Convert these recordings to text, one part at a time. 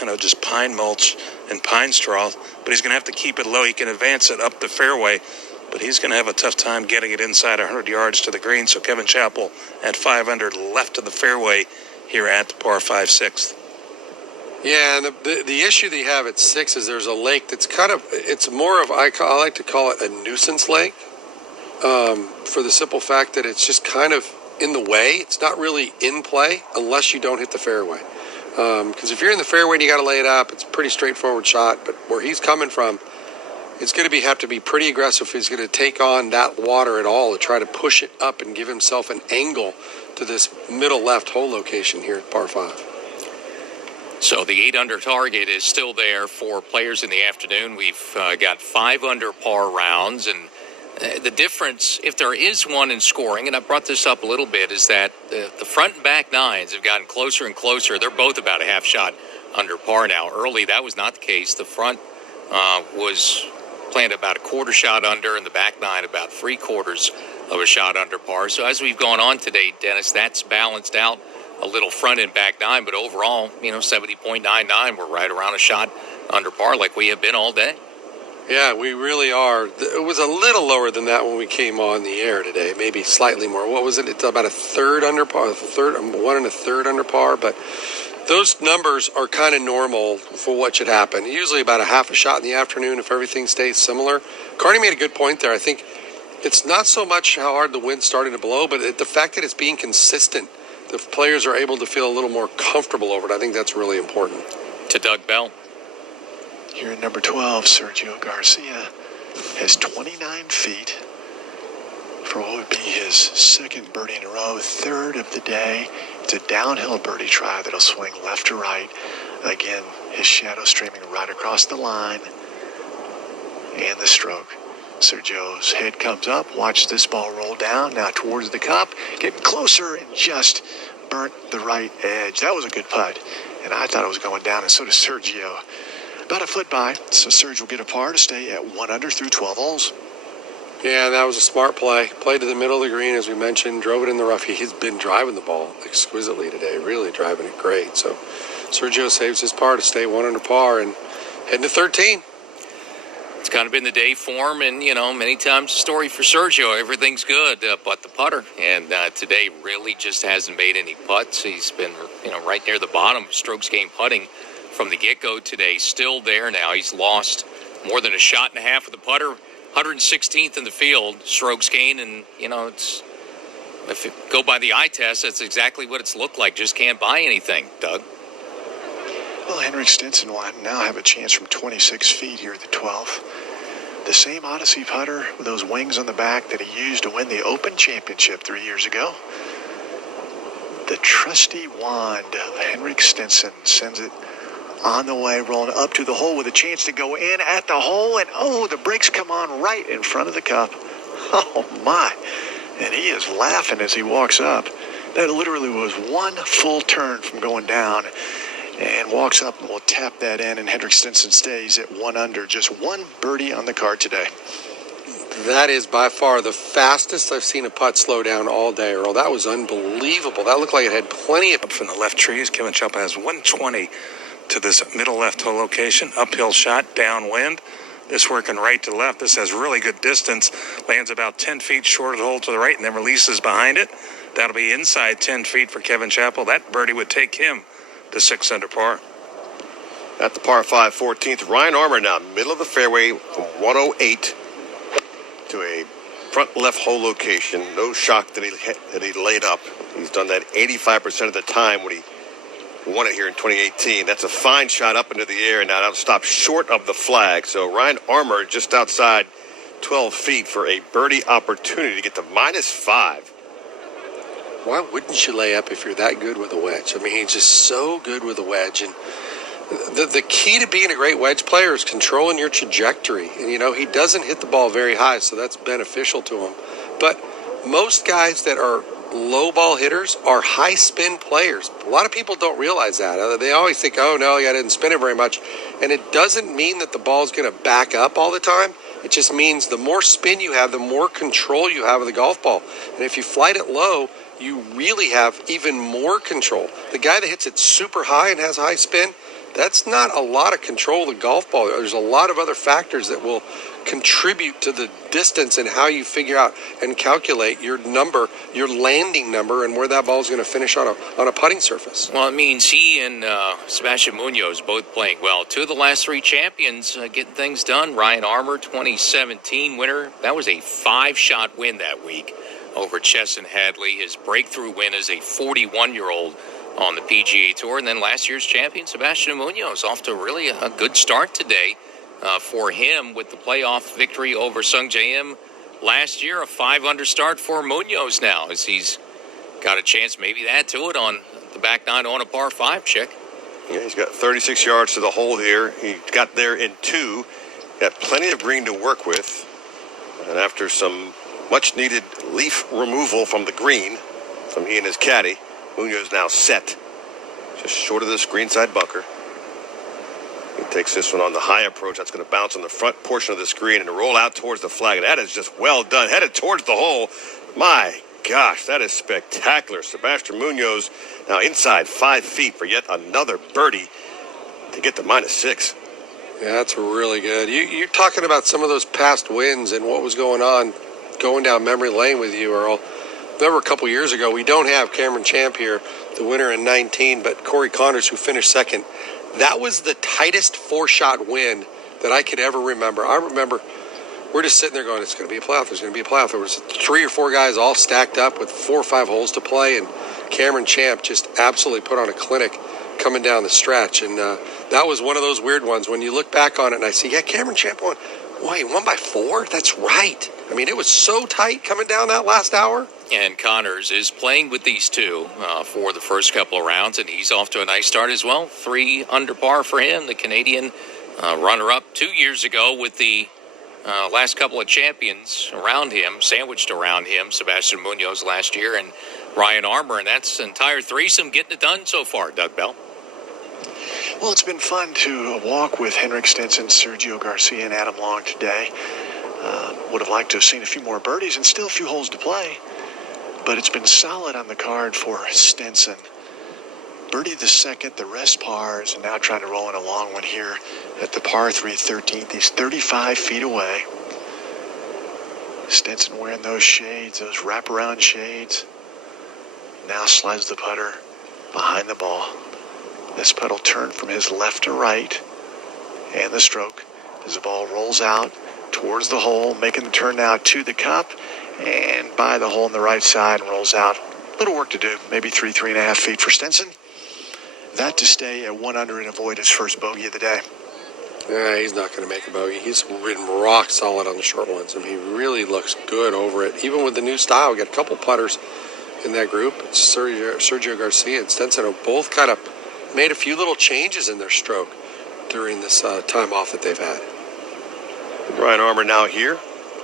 kind of just pine mulch and pine straw, but he's going to have to keep it low. He can advance it up the fairway, but he's going to have a tough time getting it inside 100 yards to the green. So Kevin Chappell at 5 under left of the fairway here at the par 5 6th. Yeah, and the issue that you have at 6 is there's a lake that's it's more of, I like to call it a nuisance lake, for the simple fact that it's just kind of in the way. It's not really in play unless you don't hit the fairway. Because if you're in the fairway and you got to lay it up, it's a pretty straightforward shot. But where he's coming from, it's going to have to be pretty aggressive if he's going to take on that water at all to try to push it up and give himself an angle to this middle left hole location here at par 5. So the 8 under target is still there for players in the afternoon. We've got 5 under par rounds, and the difference, if there is one in scoring, and I brought this up a little bit, is that the front and back nines have gotten closer and closer. They're both about a half shot under par now. Early, that was not the case. The front was playing about a quarter shot under, and the back nine about 3/4 of a shot under par. So as we've gone on today, Dennis, that's balanced out a little front and back nine, but overall, 70.99, we're right around a shot under par like we have been all day. Yeah, we really are. It was a little lower than that when we came on the air today, maybe slightly more. What was it? It's about a third under par, 1 1/3 under par, but those numbers are kind of normal for what should happen. Usually about a half a shot in the afternoon if everything stays similar. Carney made a good point there. I think it's not so much how hard the wind's starting to blow, but the fact that it's being consistent. The players are able to feel a little more comfortable over it. I think that's really important. To Doug Bell. Here at number 12, Sergio Garcia has 29 feet for what would be his second birdie in a row, third of the day. It's a downhill birdie try that'll swing left to right. Again, his shadow streaming right across the line and the stroke. Sergio's head comes up, watch this ball roll down, now towards the cup, getting closer and just burnt the right edge. That was a good putt, and I thought it was going down, and so does Sergio. About a foot by, so Sergio will get a par to stay at 1 under through 12 holes. Yeah, that was a smart play. Played to the middle of the green, as we mentioned, drove it in the rough. He's been driving the ball exquisitely today, really driving it great. So Sergio saves his par to stay 1 under par and heading to 13. It's kind of been the day form, and, many times the story for Sergio, everything's good but the putter. And today really just hasn't made any putts. He's been, right near the bottom of strokes gained putting from the get-go today. Still there now. He's lost more than a shot and a half with the putter. 116th in the field, strokes gained, and, it's, if you go by the eye test, that's exactly what it's looked like. Just can't buy anything, Doug. Well, Henrik Stenson will now have a chance from 26 feet here at the 12th. The same Odyssey putter with those wings on the back that he used to win the Open Championship 3 years ago. The trusty wand of Henrik Stenson sends it on the way, rolling up to the hole with a chance to go in at the hole, and the brakes come on right in front of the cup. Oh my, and he is laughing as he walks up. That literally was one full turn from going down, and walks up and will tap that in, and Henrik Stenson stays at 1 under. Just one birdie on the card today. That is by far the fastest I've seen a putt slow down all day, Earl. That was unbelievable. That looked like it had plenty of... Up from the left trees, Kevin Chappell has 120 to this middle left hole location. Uphill shot, downwind. This working right to left. This has really good distance. Lands about 10 feet short of the hole to the right and then releases behind it. That'll be inside 10 feet for Kevin Chappell. That birdie would take him to 6 under par. At the par 5 14th, Ryan Armour now middle of the fairway from 108 to a front left hole location. No shock that he laid up. He's done that 85% of the time when he won it here in 2018. That's a fine shot up into the air, and now that'll stop short of the flag. So Ryan Armour just outside 12 feet for a birdie opportunity to get to -5. Why wouldn't you lay up if you're that good with a wedge? I mean, he's just so good with a wedge. And the key to being a great wedge player is controlling your trajectory. And, he doesn't hit the ball very high, so that's beneficial to him. But most guys that are low ball hitters are high spin players. A lot of people don't realize that. They always think, oh, no, I didn't spin it very much. And it doesn't mean that the ball's going to back up all the time. It just means the more spin you have, the more control you have of the golf ball. And if you flight it low, you really have even more control. The guy that hits it super high and has high spin, That's not a lot of control of the golf ball. There's a lot of other factors that will contribute to the distance and how you figure out and calculate your number, your landing number, and where that ball is going to finish on a putting surface. Well, it means he and Sebastian Munoz both playing well. Two of the last three champions getting things done. Ryan Armour, 2017 winner. That was a 5-shot win that week over Chesson Hadley. His breakthrough win as a 41-year-old on the PGA Tour. And then last year's champion, Sebastian Munoz, off to really a good start today for him with the playoff victory over Sung Jae Im last year. A 5-under start for Munoz now, as he's got a chance maybe to add to it on the back nine on a par 5, Chick. Yeah, he's got 36 yards to the hole here. He got there in 2. Got plenty of green to work with. And after some much-needed leaf removal from the green from he and his caddy, Munoz now set just short of this greenside bunker. He takes this one on the high approach. That's going to bounce on the front portion of the screen and roll out towards the flag. And that is just well done. Headed towards the hole. My gosh, that is spectacular. Sebastian Munoz now inside 5 feet for yet another birdie to get to -6. Yeah, that's really good. You're talking about some of those past wins and what was going on going down memory lane with you, Earl. Remember a couple years ago, we don't have Cameron Champ here, the winner in 19, but Corey Connors, who finished second. That was the tightest 4-shot win that I could ever remember. I remember we're just sitting there going, it's going to be a playoff, there's going to be a playoff. There was 3 or 4 guys all stacked up with 4 or 5 holes to play, and Cameron Champ just absolutely put on a clinic coming down the stretch. And that was one of those weird ones. When you look back on it and I see, yeah, Cameron Champ won. Boy, he won by 4? That's right. I mean, it was so tight coming down that last hour. And Connors is playing with these two for the first couple of rounds, and he's off to a nice start as well. 3 under par for him, the Canadian runner-up 2 years ago with the last couple of champions around him, sandwiched around him, Sebastian Munoz last year and Ryan Armour, and that's an entire threesome getting it done so far, Doug Bell. Well, it's been fun to walk with Henrik Stenson, Sergio Garcia, and Adam Long today. Would have liked to have seen a few more birdies and still a few holes to play. But it's been solid on the card for Stenson. Birdie the second, the rest pars, and now trying to roll in a long one here at the par 3 13th. He's 35 feet away. Stenson wearing those shades, those wraparound shades. Now slides the putter behind the ball. This putt will turn from his left to right. And the stroke as the ball rolls out towards the hole, making the turn now to the cup. And by the hole on the right side and rolls out. Little work to do, maybe 3.5 feet for Stenson. That to stay at 1 under and avoid his first bogey of the day. Yeah, he's not going to make a bogey. He's been rock solid on the short ones. I mean, he really looks good over it. Even with the new style, we got a couple putters in that group. It's Sergio Garcia and Stenson have both kind of made a few little changes in their stroke during this time off that they've had. Ryan Armour now here,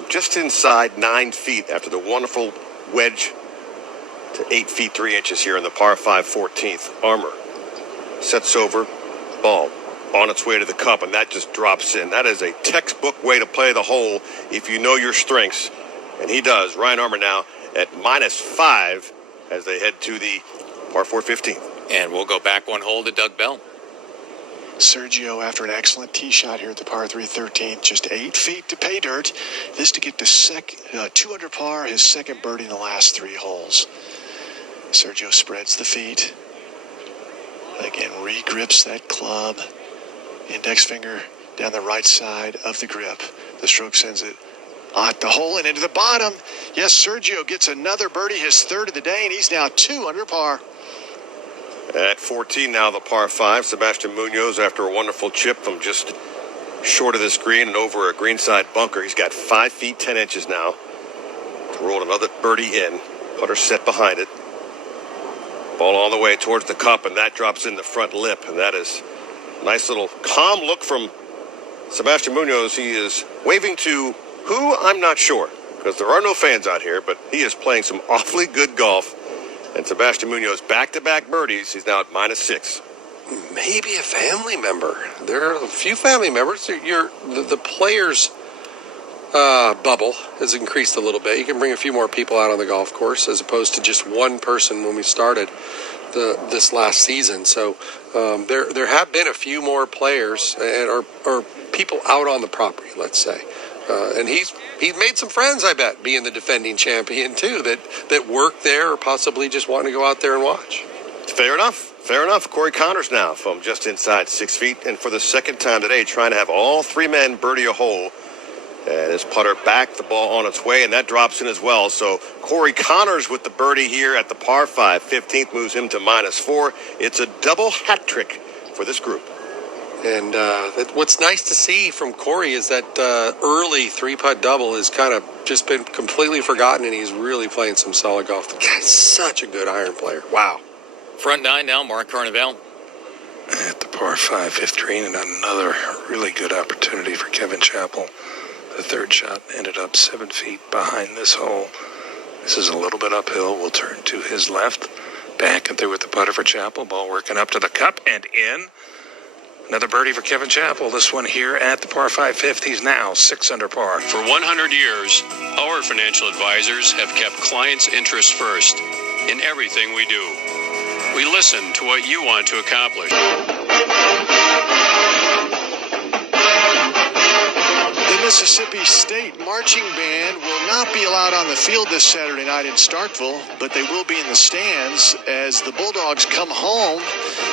just inside 9 feet after the wonderful wedge to 8 feet 3 inches here in the par 5 14th. Armour sets over, ball on its way to the cup, and that just drops in. That is a textbook way to play the hole if you know your strengths, and he does. Ryan Armour now at -5 as they head to the par 4 15th. And we'll go back 1 hole to Doug Bell. Sergio, after an excellent tee shot here at the par 3 13th, just 8 feet to pay dirt. This to get to 2 under par, his second birdie in the last 3 holes. Sergio spreads the feet. Again, re-grips that club. Index finger down the right side of the grip. The stroke sends it at the hole and into the bottom. Yes, Sergio gets another birdie, his 3rd of the day, and he's now 2 under par. At 14 now, the par 5. Sebastian Munoz, after a wonderful chip from just short of this green and over a greenside bunker. He's got 5 feet 10 inches now to roll another birdie in. Putter set behind it. Ball on the way towards the cup, and that drops in the front lip. And that is a nice little calm look from Sebastian Munoz. He is waving to who? I'm not sure, because there are no fans out here, but he is playing some awfully good golf. And Sebastian Munoz, back-to-back birdies. He's now at -6. Maybe a family member. There are a few family members. The players' bubble has increased a little bit. You can bring a few more people out on the golf course as opposed to just one person when we started. this last season. So there have been a few more players or people out on the property, let's say, and he's made some friends, I bet, being the defending champion too, that work there or possibly just wanting to go out there and watch. Fair enough. Corey Connors now from just inside 6 feet, and for the second time today, trying to have all three men birdie a hole. And his putter back, the ball on its way, and that drops in as well. So Corey Connors with the birdie here at the par 5. 15th moves him to -4. It's a double hat trick for this group. And what's nice to see from Corey is that early 3-putt double has kind of just been completely forgotten, and he's really playing some solid golf. The guy's such a good iron player. Wow. Front nine now, Mark Carnevale. At the par 5, fifth green, and another really good opportunity for Kevin Chappell. The third shot ended up 7 feet behind this hole. This is a little bit uphill. We'll turn to his left. Back and through with the putter for Chappell. Ball working up to the cup and in. Another birdie for Kevin Chappell. This one here at the par 5 fifth. He's now 6 under par. For 100 years, our financial advisors have kept clients' interests first in everything we do. We listen to what you want to accomplish. The Mississippi State Marching Band will not be allowed on the field this Saturday night in Starkville, but they will be in the stands as the Bulldogs come home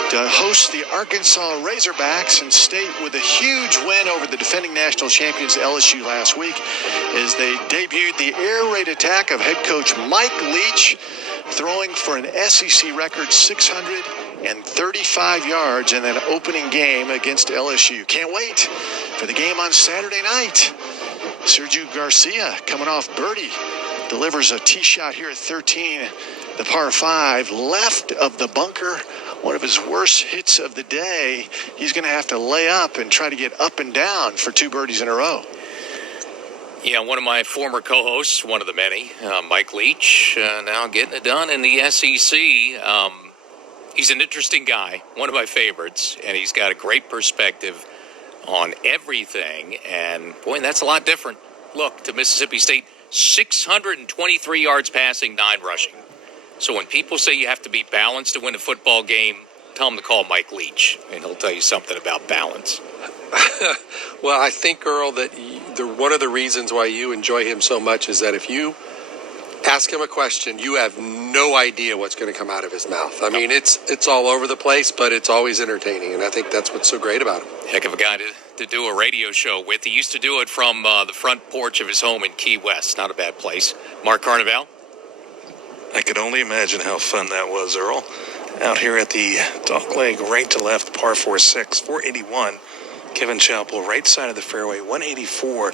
to host the Arkansas Razorbacks, and State with a huge win over the defending national champions LSU last week as they debuted the air raid attack of head coach Mike Leach, throwing for an SEC record 635 yards in that opening game against LSU. Can't wait for the game on Saturday night. Sergio Garcia coming off birdie delivers a tee shot here at 13, the par 5, left of the bunker. One of his worst hits of the day. He's going to have to lay up and try to get up and down for 2 birdies in a row. Yeah, one of my former co-hosts, one of the many, Mike Leach, now getting it done in the SEC. He's an interesting guy, one of my favorites, and he's got a great perspective on everything. And, boy, that's a lot different. Look, to Mississippi State, 623 yards passing, 9 rushing. So when people say you have to be balanced to win a football game, tell them to call Mike Leach, and he'll tell you something about balance. Well, I think, Earl, that one of the reasons why you enjoy him so much is that if you ask him a question, you have no idea what's going to come out of his mouth. I mean, it's all over the place, but it's always entertaining, and I think that's what's so great about him. Heck of a guy to do a radio show with. He used to do it from the front porch of his home in Key West. Not a bad place. Mark Carnevale? I could only imagine how fun that was, Earl. Out here at the dogleg, right to left, par 4-6, 481. Kevin Chappell, right side of the fairway, 184.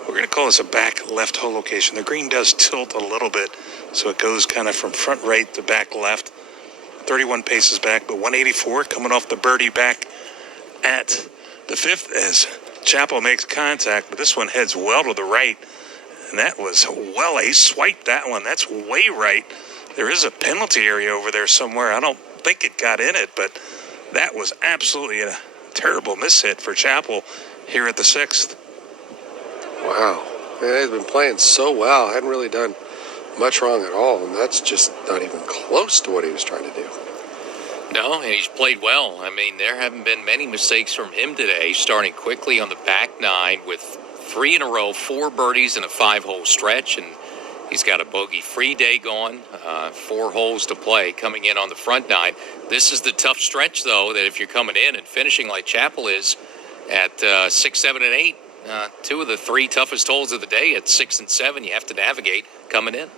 We're going to call this a back left hole location. The green does tilt a little bit, so it goes kind of from front right to back left. 31 paces back, but 184 coming off the birdie back at the fifth as Chappell makes contact, but this one heads well to the right. And that was well, he swiped that one. That's way right. There is a penalty area over there somewhere. I don't think it got in it, but that was absolutely a terrible mishit for Chappell here at the 6th. Wow. Man, he's been playing so well. Hadn't really done much wrong at all, and that's just not even close to what he was trying to do. No, and he's played well. I mean, there haven't been many mistakes from him today, starting quickly on the back 9 with 3 in a row, 4 birdies in a 5-hole stretch, and he's got a bogey-free day going, 4 holes to play coming in on the front 9. This is the tough stretch, though, that if you're coming in and finishing like Chappell is at 6, 7, and 8, 2 of the 3 toughest holes of the day at 6 and 7, you have to navigate coming in.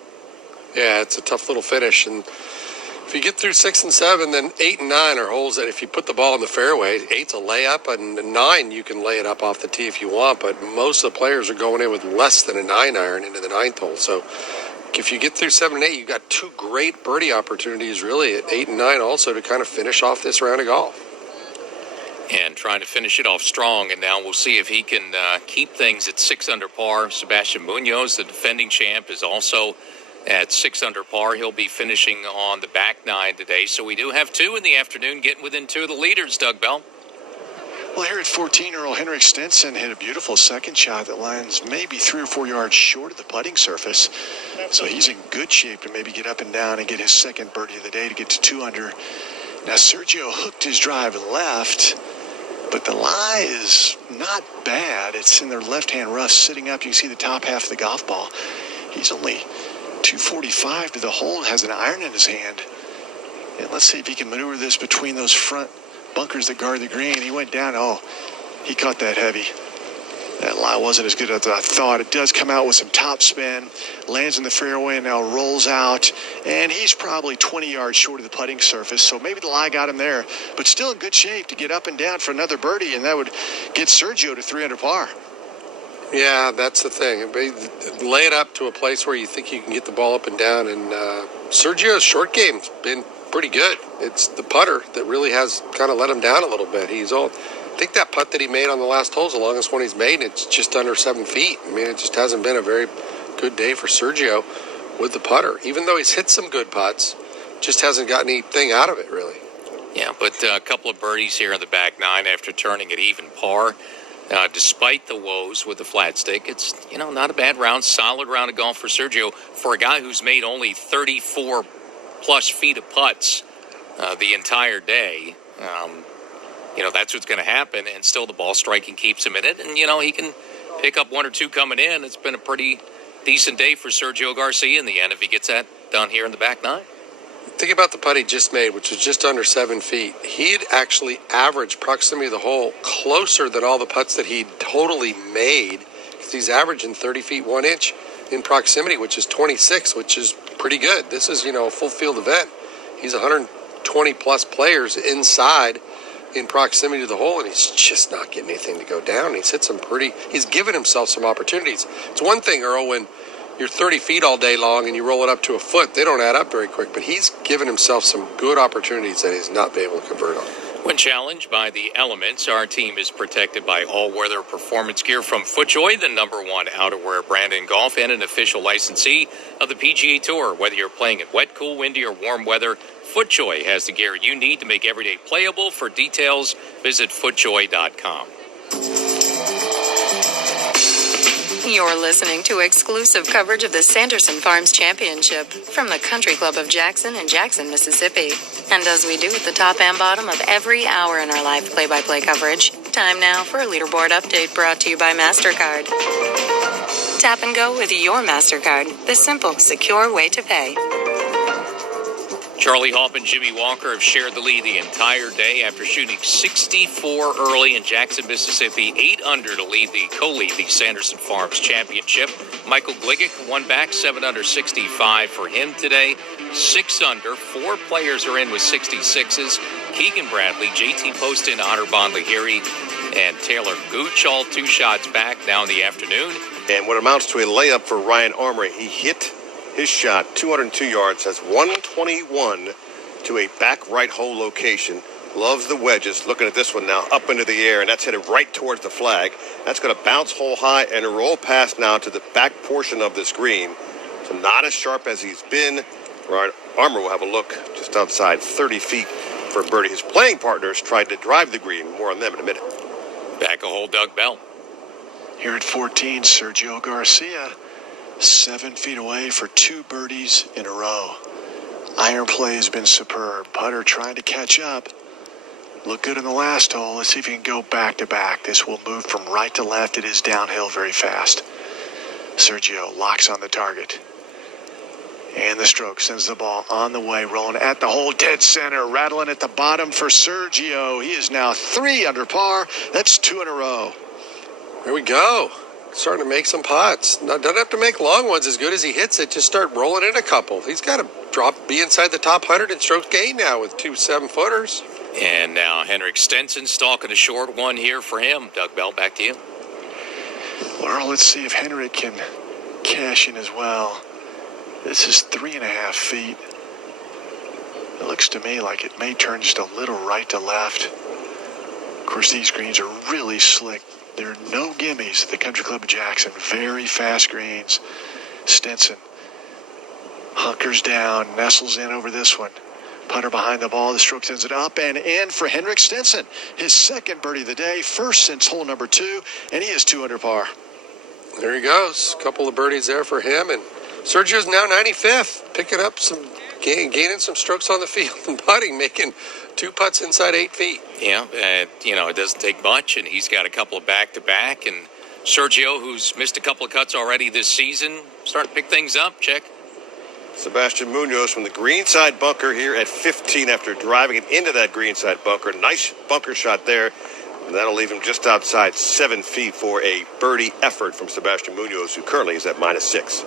Yeah, it's a tough little finish, and if you get through 6 and 7, then 8 and 9 are holes that if you put the ball in the fairway, 8's a layup, and 9 you can lay it up off the tee if you want, but most of the players are going in with less than a 9-iron into the 9th hole. So if you get through 7 and 8, you've got 2 great birdie opportunities really at 8 and 9 also to kind of finish off this round of golf. And trying to finish it off strong, and now we'll see if he can keep things at 6 under par. Sebastian Munoz, the defending champ, is also at 6 under par. He'll be finishing on the back 9 today. So we do have 2 in the afternoon getting within 2 of the leaders, Doug Bell. Well, here at 14, Earl Henrik Stenson hit a beautiful second shot that lands maybe 3 or 4 yards short of the putting surface. So he's in good shape to maybe get up and down and get his second birdie of the day to get to 2 under. Now, Sergio hooked his drive left, but the lie is not bad. It's in their left-hand rough sitting up. You can see the top half of the golf ball. He's only 245 to the hole, has an iron in his hand. And let's see if he can maneuver this between those front bunkers that guard the green. He went down. Oh, he caught that heavy. That lie wasn't as good as I thought. It does come out with some top spin, lands in the fairway, and now rolls out. And he's probably 20 yards short of the putting surface, so maybe the lie got him there. But still in good shape to get up and down for another birdie, and that would get Sergio to 3 under par. Yeah, that's the thing. Lay it up to a place where you think you can get the ball up and down. And Sergio's short game's been pretty good. It's the putter that really has kind of let him down a little bit. I think that putt that he made on the last hole is the longest one he's made, and it's just under 7 feet. I mean, it just hasn't been a very good day for Sergio with the putter. Even though he's hit some good putts, just hasn't got anything out of it, really. Yeah, but a couple of birdies here in the back nine after turning at even par. Despite the woes with the flat stick, it's, not a bad round, solid round of golf for Sergio. For a guy who's made only 34-plus feet of putts the entire day, that's what's going to happen, and still the ball striking keeps him in it. And, he can pick up 1 or 2 coming in. It's been a pretty decent day for Sergio Garcia in the end if he gets that done here in the back nine. Think about the putt he just made, which was just under 7 feet. He'd actually averaged proximity of the hole closer than all the putts that he'd totally made, because he's averaging 30 feet 1 inch in proximity, which is 26, which is pretty good. This is, a full field event. He's 120-plus players inside in proximity to the hole, and he's just not getting anything to go down. He's given himself some opportunities. It's one thing, Earl, when you're 30 feet all day long and you roll it up to a foot, they don't add up very quick, but he's given himself some good opportunities that he's not been able to convert on. When challenged by the elements, our team is protected by all-weather performance gear from FootJoy, the #1 outerwear brand in golf and an official licensee of the PGA Tour. Whether you're playing in wet, cool, windy, or warm weather, FootJoy has the gear you need to make every day playable. For details, visit footjoy.com. You're listening to exclusive coverage of the Sanderson Farms Championship from the Country Club of Jackson in Jackson, Mississippi. And as we do at the top and bottom of every hour in our live play-by-play coverage, time now for a leaderboard update brought to you by MasterCard. Tap and go with your MasterCard, the simple, secure way to pay. Charlie Hoffman and Jimmy Walker have shared the lead the entire day after shooting 64 early in Jackson, Mississippi. 8 under to co-lead the Sanderson Farms Championship. Michael Gligic 1 back, 7 under 65 for him today. 6 under, 4 players are in with 66s. Keegan Bradley, JT Poston, Otterbon Lahiri, and Taylor Gooch, all 2 shots back now in the afternoon. And what amounts to a layup for Ryan Armour, he hit his shot 202 yards, has 121 to a back right hole location. Loves the wedges. Looking at this one now, up into the air, and that's headed right towards the flag. That's going to bounce hole high and roll past now to the back portion of this green. So not as sharp as he's been. Ryan Armour will have a look just outside 30 feet for birdie. His playing partners tried to drive the green. More on them in a minute. Back a hole, Doug Bell. Here at 14, Sergio Garcia, 7 feet away for 2 birdies in a row. Iron play has been superb. Putter trying to catch up. Looked good in the last hole. Let's see if he can go back to back. This will move from right to left. It is downhill very fast. Sergio locks on the target. And the stroke sends the ball on the way, rolling at the hole, dead center, rattling at the bottom for Sergio. He is now 3 under par. That's 2 in a row. There we go. Starting to make some putts. Now, doesn't have to make long ones as good as he hits it. Just start rolling in a couple. He's got to be inside the top 100 in strokes gained now with 2 7-footers. And now Henrik Stenson stalking a short one here for him. Doug Bell, back to you. Well, let's see if Henrik can cash in as well. This is 3.5 feet. It looks to me like it may turn just a little right to left. Of course, these greens are really slick. There are no gimmies at the Country Club of Jackson. Very fast greens. Stenson hunkers down, nestles in over this one. Putter behind the ball. The stroke sends it up and in for Henrik Stenson. His second birdie of the day, first since hole number 2, and he is 2 under par. There he goes. A couple of birdies there for him. And Sergio's now 95th, picking up some, gaining some strokes on the field and putting, making 2 putts inside 8 feet. Yeah, it doesn't take much, and he's got a couple of back-to-back. And Sergio, who's missed a couple of cuts already this season, starting to pick things up. Check. Sebastian Munoz from the greenside bunker here at 15 after driving it into that greenside bunker. Nice bunker shot there. And that'll leave him just outside 7 feet for a birdie effort from Sebastian Munoz, who currently is at -6.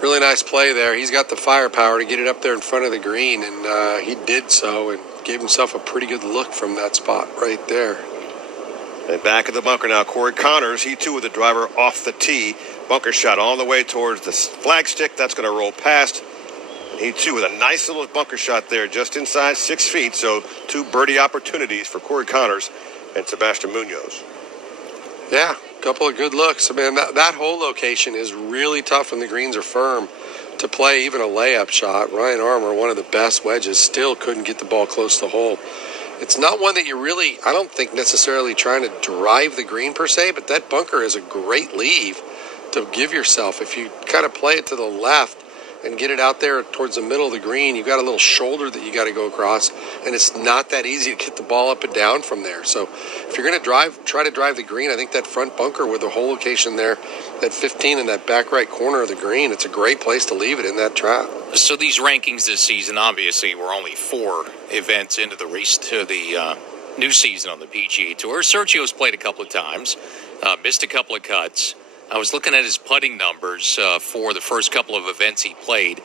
Really nice play there. He's got the firepower to get it up there in front of the green, and he did so and gave himself a pretty good look from that spot right there. And back at the bunker now, Corey Connors. He too with the driver off the tee. Bunker shot on the way towards the flagstick. That's going to roll past. And he too with a nice little bunker shot there just inside 6 feet. So 2 birdie opportunities for Corey Connors and Sebastian Munoz. Yeah, a couple of good looks. I mean, that whole location is really tough when the greens are firm to play even a layup shot. Ryan Armour, one of the best wedges, still couldn't get the ball close to the hole. It's not one that you're really, I don't think, necessarily trying to drive the green per se, but that bunker is a great leave to give yourself. If you kind of play it to the left and get it out there towards the middle of the green, you've got a little shoulder that you got to go across, and it's not that easy to get the ball up and down from there. So if you're going to try to drive the green, I think that front bunker with the whole location there, that 15 in that back right corner of the green, it's a great place to leave it in that trap. So these rankings this season, obviously, we're only 4 events into the race to the new season on the PGA Tour. Sergio's played a couple of times, missed a couple of cuts. I was looking at his putting numbers for the first couple of events he played,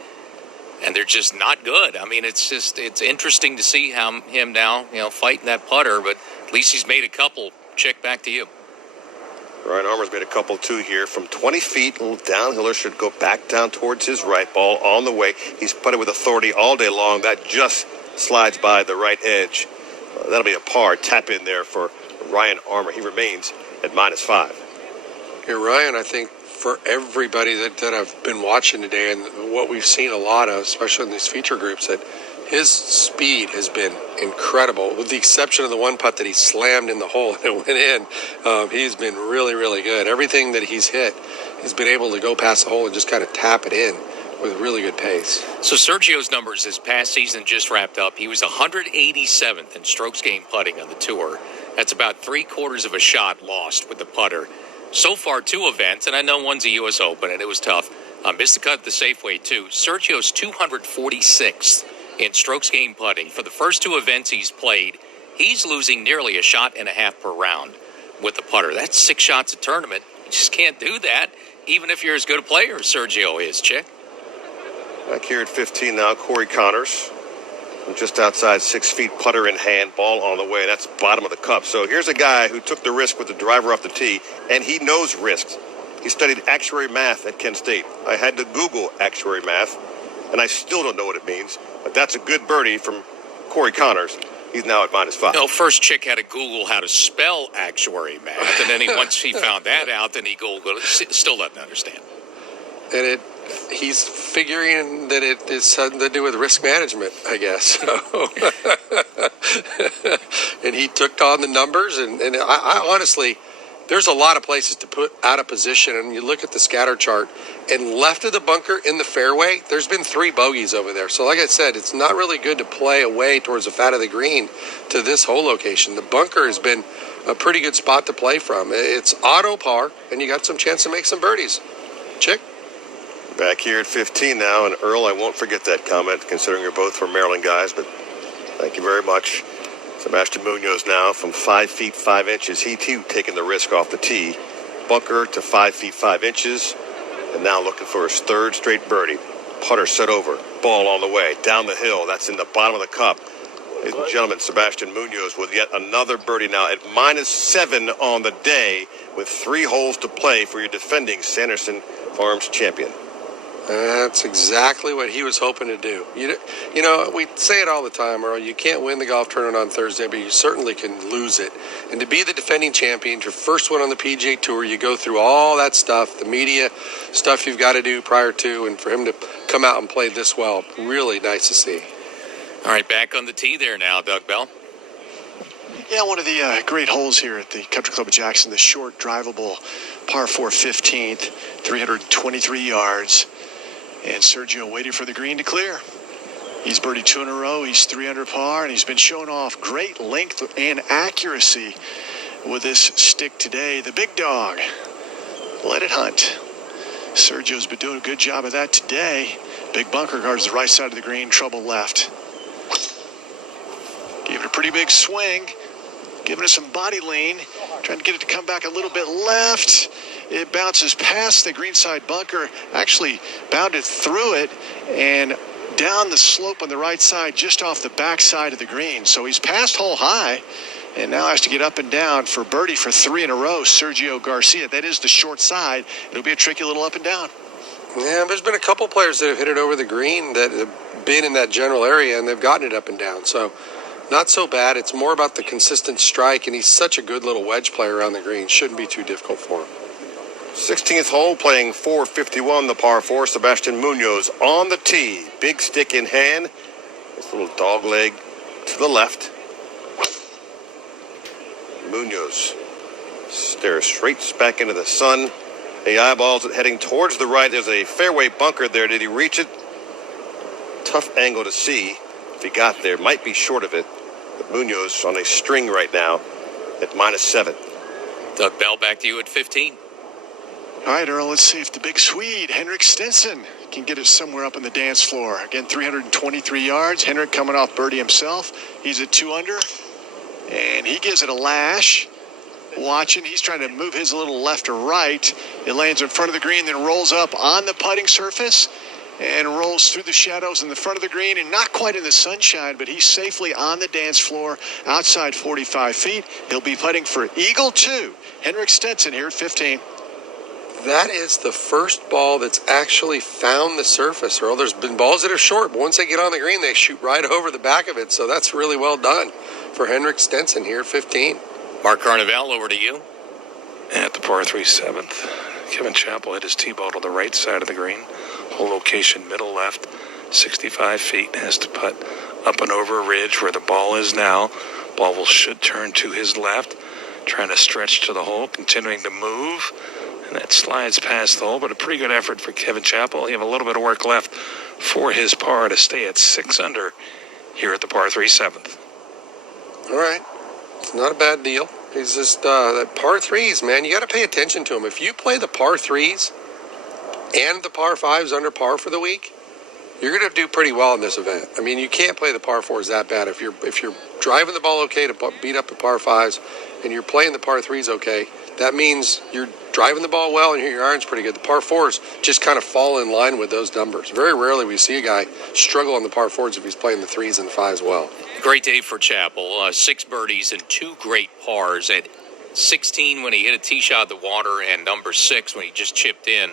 and they're just not good. I mean, it's interesting to see how him now, fighting that putter, but at least he's made a couple. Check back to you. Ryan Armour's made a couple too here from 20 feet. A little downhiller should go back down towards his right. Ball on the way. He's putted with authority all day long. That just slides by the right edge. That'll be a par. Tap in there for Ryan Armour. He remains at -5. Here, Ryan, I think for everybody that I've been watching today and what we've seen a lot of, especially in these feature groups, that his speed has been incredible, with the exception of the one putt that he slammed in the hole and it went in. He's been really, really good. Everything that he's hit, he's been able to go past the hole and just kind of tap it in with really good pace. So Sergio's numbers this past season just wrapped up. He was 187th in strokes gained putting on the tour. That's about 3/4 of a shot lost with the putter. So far, 2 events, and I know one's a U.S. Open, and it was tough. Missed the cut at the Safeway, too. Sergio's 246th in strokes gained putting. For the first 2 events he's played, he's losing nearly a shot and a half per round with the putter. That's 6 shots a tournament. You just can't do that, even if you're as good a player as Sergio is, Chick. Back here at 15 now, Corey Connors. From just outside 6 feet, putter in hand, ball on the way. That's bottom of the cup. So here's a guy who took the risk with the driver off the tee, and he knows risks. He studied actuary math at Kent State. I had to Google actuary math, and I still don't know what it means. But that's a good birdie from Corey Connors. He's now at -5. No, first Chick had to Google how to spell actuary math, and then once he found that out, then he Googled it. Still doesn't understand. And he's figuring that it is something to do with risk management, I guess. So. And he took on the numbers, and I honestly, there's a lot of places to put out of position, and you look at the scatter chart, and left of the bunker in the fairway, there's been 3 bogeys over there. So like I said, it's not really good to play away towards the fat of the green to this hole location. The bunker has been a pretty good spot to play from. It's auto par, and you got some chance to make some birdies. Chick? Back here at 15 now, and Earl, I won't forget that comment, considering you're both from Maryland guys, but thank you very much. Sebastian Munoz now from 5 feet 5 inches. He too taking the risk off the tee. Bunker to 5 feet 5 inches, and now looking for his 3rd straight birdie. Putter set over, ball on the way, down the hill. That's in the bottom of the cup. Ladies and gentlemen, Sebastian Munoz with yet another birdie now at -7 on the day, with 3 holes to play for your defending Sanderson Farms champion. That's exactly what he was hoping to do. You know, we say it all the time, Earl. You can't win the golf tournament on Thursday, but you certainly can lose it. And to be the defending champion, your first one on the PGA Tour, you go through all that stuff, the media stuff you've got to do prior to, and for him to come out and play this well, really nice to see. All right, back on the tee there now, Doug Bell. Yeah, one of the great holes here at the Country Club of Jackson, the short, drivable par 4 15th, 323 yards. And Sergio waited for the green to clear. He's birdied 2 in a row. He's 3 under par, and he's been showing off great length and accuracy with this stick today. The big dog, let it hunt. Sergio's been doing a good job of that today. Big bunker guards the right side of the green, trouble left. Gave it a pretty big swing, giving it some body lean, trying to get it to come back a little bit left. It bounces past the greenside bunker, actually bounded through it and down the slope on the right side, just off the back side of the green. So he's past hole high and now has to get up and down for birdie for 3 in a row. Sergio Garcia, that is the short side. It'll be a tricky little up and down. Yeah, there's been a couple players that have hit it over the green that have been in that general area, and they've gotten it up and down. So not so bad. It's more about the consistent strike, and he's such a good little wedge player around the green. Shouldn't be too difficult for him. 16th hole, playing 451, the par 4. Sebastian Munoz on the tee. Big stick in hand. This little dog leg to the left. Munoz stares straight back into the sun. He eyeballs it heading towards the right. There's a fairway bunker there. Did he reach it? Tough angle to see if he got there. Might be short of it. But Munoz on a string right now at -7. Doug Bell, back to you at 15. All right, Earl, let's see if the big Swede, Henrik Stenson, can get it somewhere up on the dance floor. Again, 323 yards. Henrik coming off birdie himself. He's at 2 under, and he gives it a lash. Watching, he's trying to move his a little left or right. It lands in front of the green, then rolls up on the putting surface and rolls through the shadows in the front of the green, and not quite in the sunshine, but he's safely on the dance floor outside 45 feet. He'll be putting for Eagle 2. Henrik Stenson here at 15. That is the first ball that's actually found the surface, Earl. There's been balls that are short, but once they get on the green, they shoot right over the back of it. So that's really well done for Henrik Stenson here at 15. Mark Carnevale, over to you. At the par 3 7th, Kevin Chappell hit his tee ball to the right side of the green. Hole location middle left, 65 feet. Has to putt up and over a ridge where the ball is now. Ball should turn to his left. Trying to stretch to the hole, continuing to move. And that slides past the hole, but a pretty good effort for Kevin Chappell. He have a little bit of work left for his par to stay at 6 under here at the par 3 7th. All right. It's not a bad deal. He's just, that par 3s, man, you got to pay attention to them. If you play the par 3s and the par 5s under par for the week, you're going to do pretty well in this event. I mean, you can't play the par 4s that bad. If you're driving the ball okay to beat up the par 5s and you're playing the par 3s okay, that means you're driving the ball well and your iron's pretty good. The par 4s just kind of fall in line with those numbers. Very rarely we see a guy struggle on the par 4s if he's playing the 3s and the 5s well. Great day for Chappell. 6 birdies and 2 great pars. At 16 when he hit a tee shot at the water, and number 6 when he just chipped in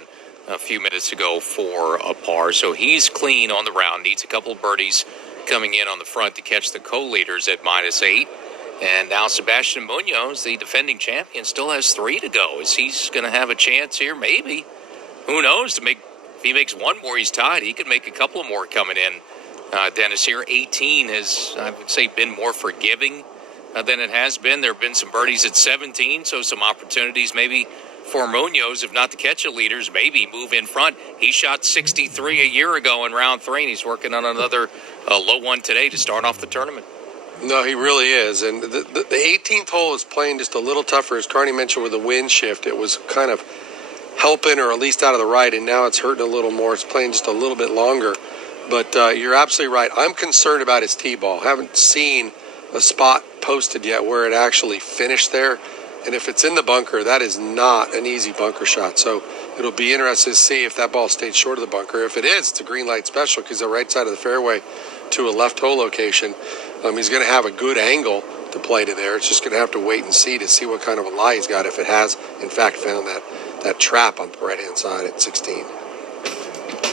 a few minutes ago for a par. So he's clean on the round. Needs a couple of birdies coming in on the front to catch the co-leaders at -8. And now Sebastian Munoz, the defending champion, still has 3 to go. Is he going to have a chance here? Maybe. Who knows? If he makes one more, he's tied. He could make a couple more coming in. Dennis here, 18 has, I would say, been more forgiving than it has been. There have been some birdies at 17, so some opportunities maybe for Munoz, if not to catch the leaders, maybe move in front. He shot 63 a year ago in round 3, and he's working on another low one today to start off the tournament. No, he really is. And the 18th hole is playing just a little tougher. As Carney mentioned, with the wind shift, it was kind of helping, or at least out of the right, and now it's hurting a little more. It's playing just a little bit longer. But you're absolutely right. I'm concerned about his tee ball. Haven't seen a spot posted yet where it actually finished there. And if it's in the bunker, that is not an easy bunker shot. So it'll be interesting to see if that ball stayed short of the bunker. If it is, it's a green light special because the right side of the fairway to a left hole location. He's going to have a good angle to play to there. It's just going to have to wait and see to see what kind of a lie he's got if it has, in fact, found that trap on the right-hand side at 16.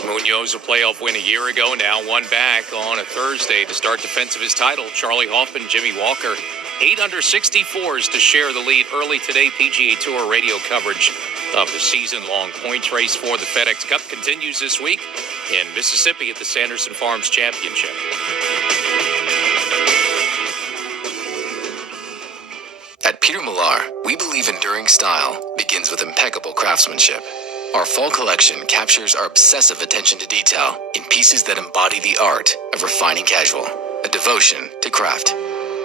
Munoz, a playoff win a year ago, now one back on a Thursday to start defense of his title. Charlie Hoffman, Jimmy Walker, 8 under 64s to share the lead early today. PGA Tour radio coverage of the season-long points race for the FedEx Cup continues this week in Mississippi at the Sanderson Farms Championship. Millar, we believe enduring style begins with impeccable craftsmanship. Our fall collection captures our obsessive attention to detail in pieces that embody the art of refining casual, a devotion to craft.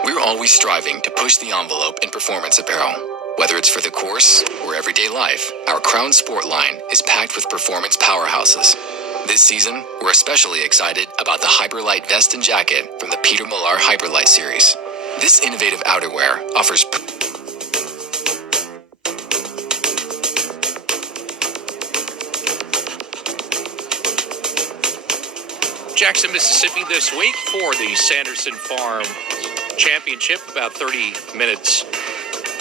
We're always striving to push the envelope in performance apparel. Whether it's for the course or everyday life, our Crown Sport line is packed with performance powerhouses. This season, we're especially excited about the Hyperlight vest and jacket from the Peter Millar Hyperlight series. This innovative outerwear offers Jackson, Mississippi this week for the Sanderson Farm Championship. About 30 minutes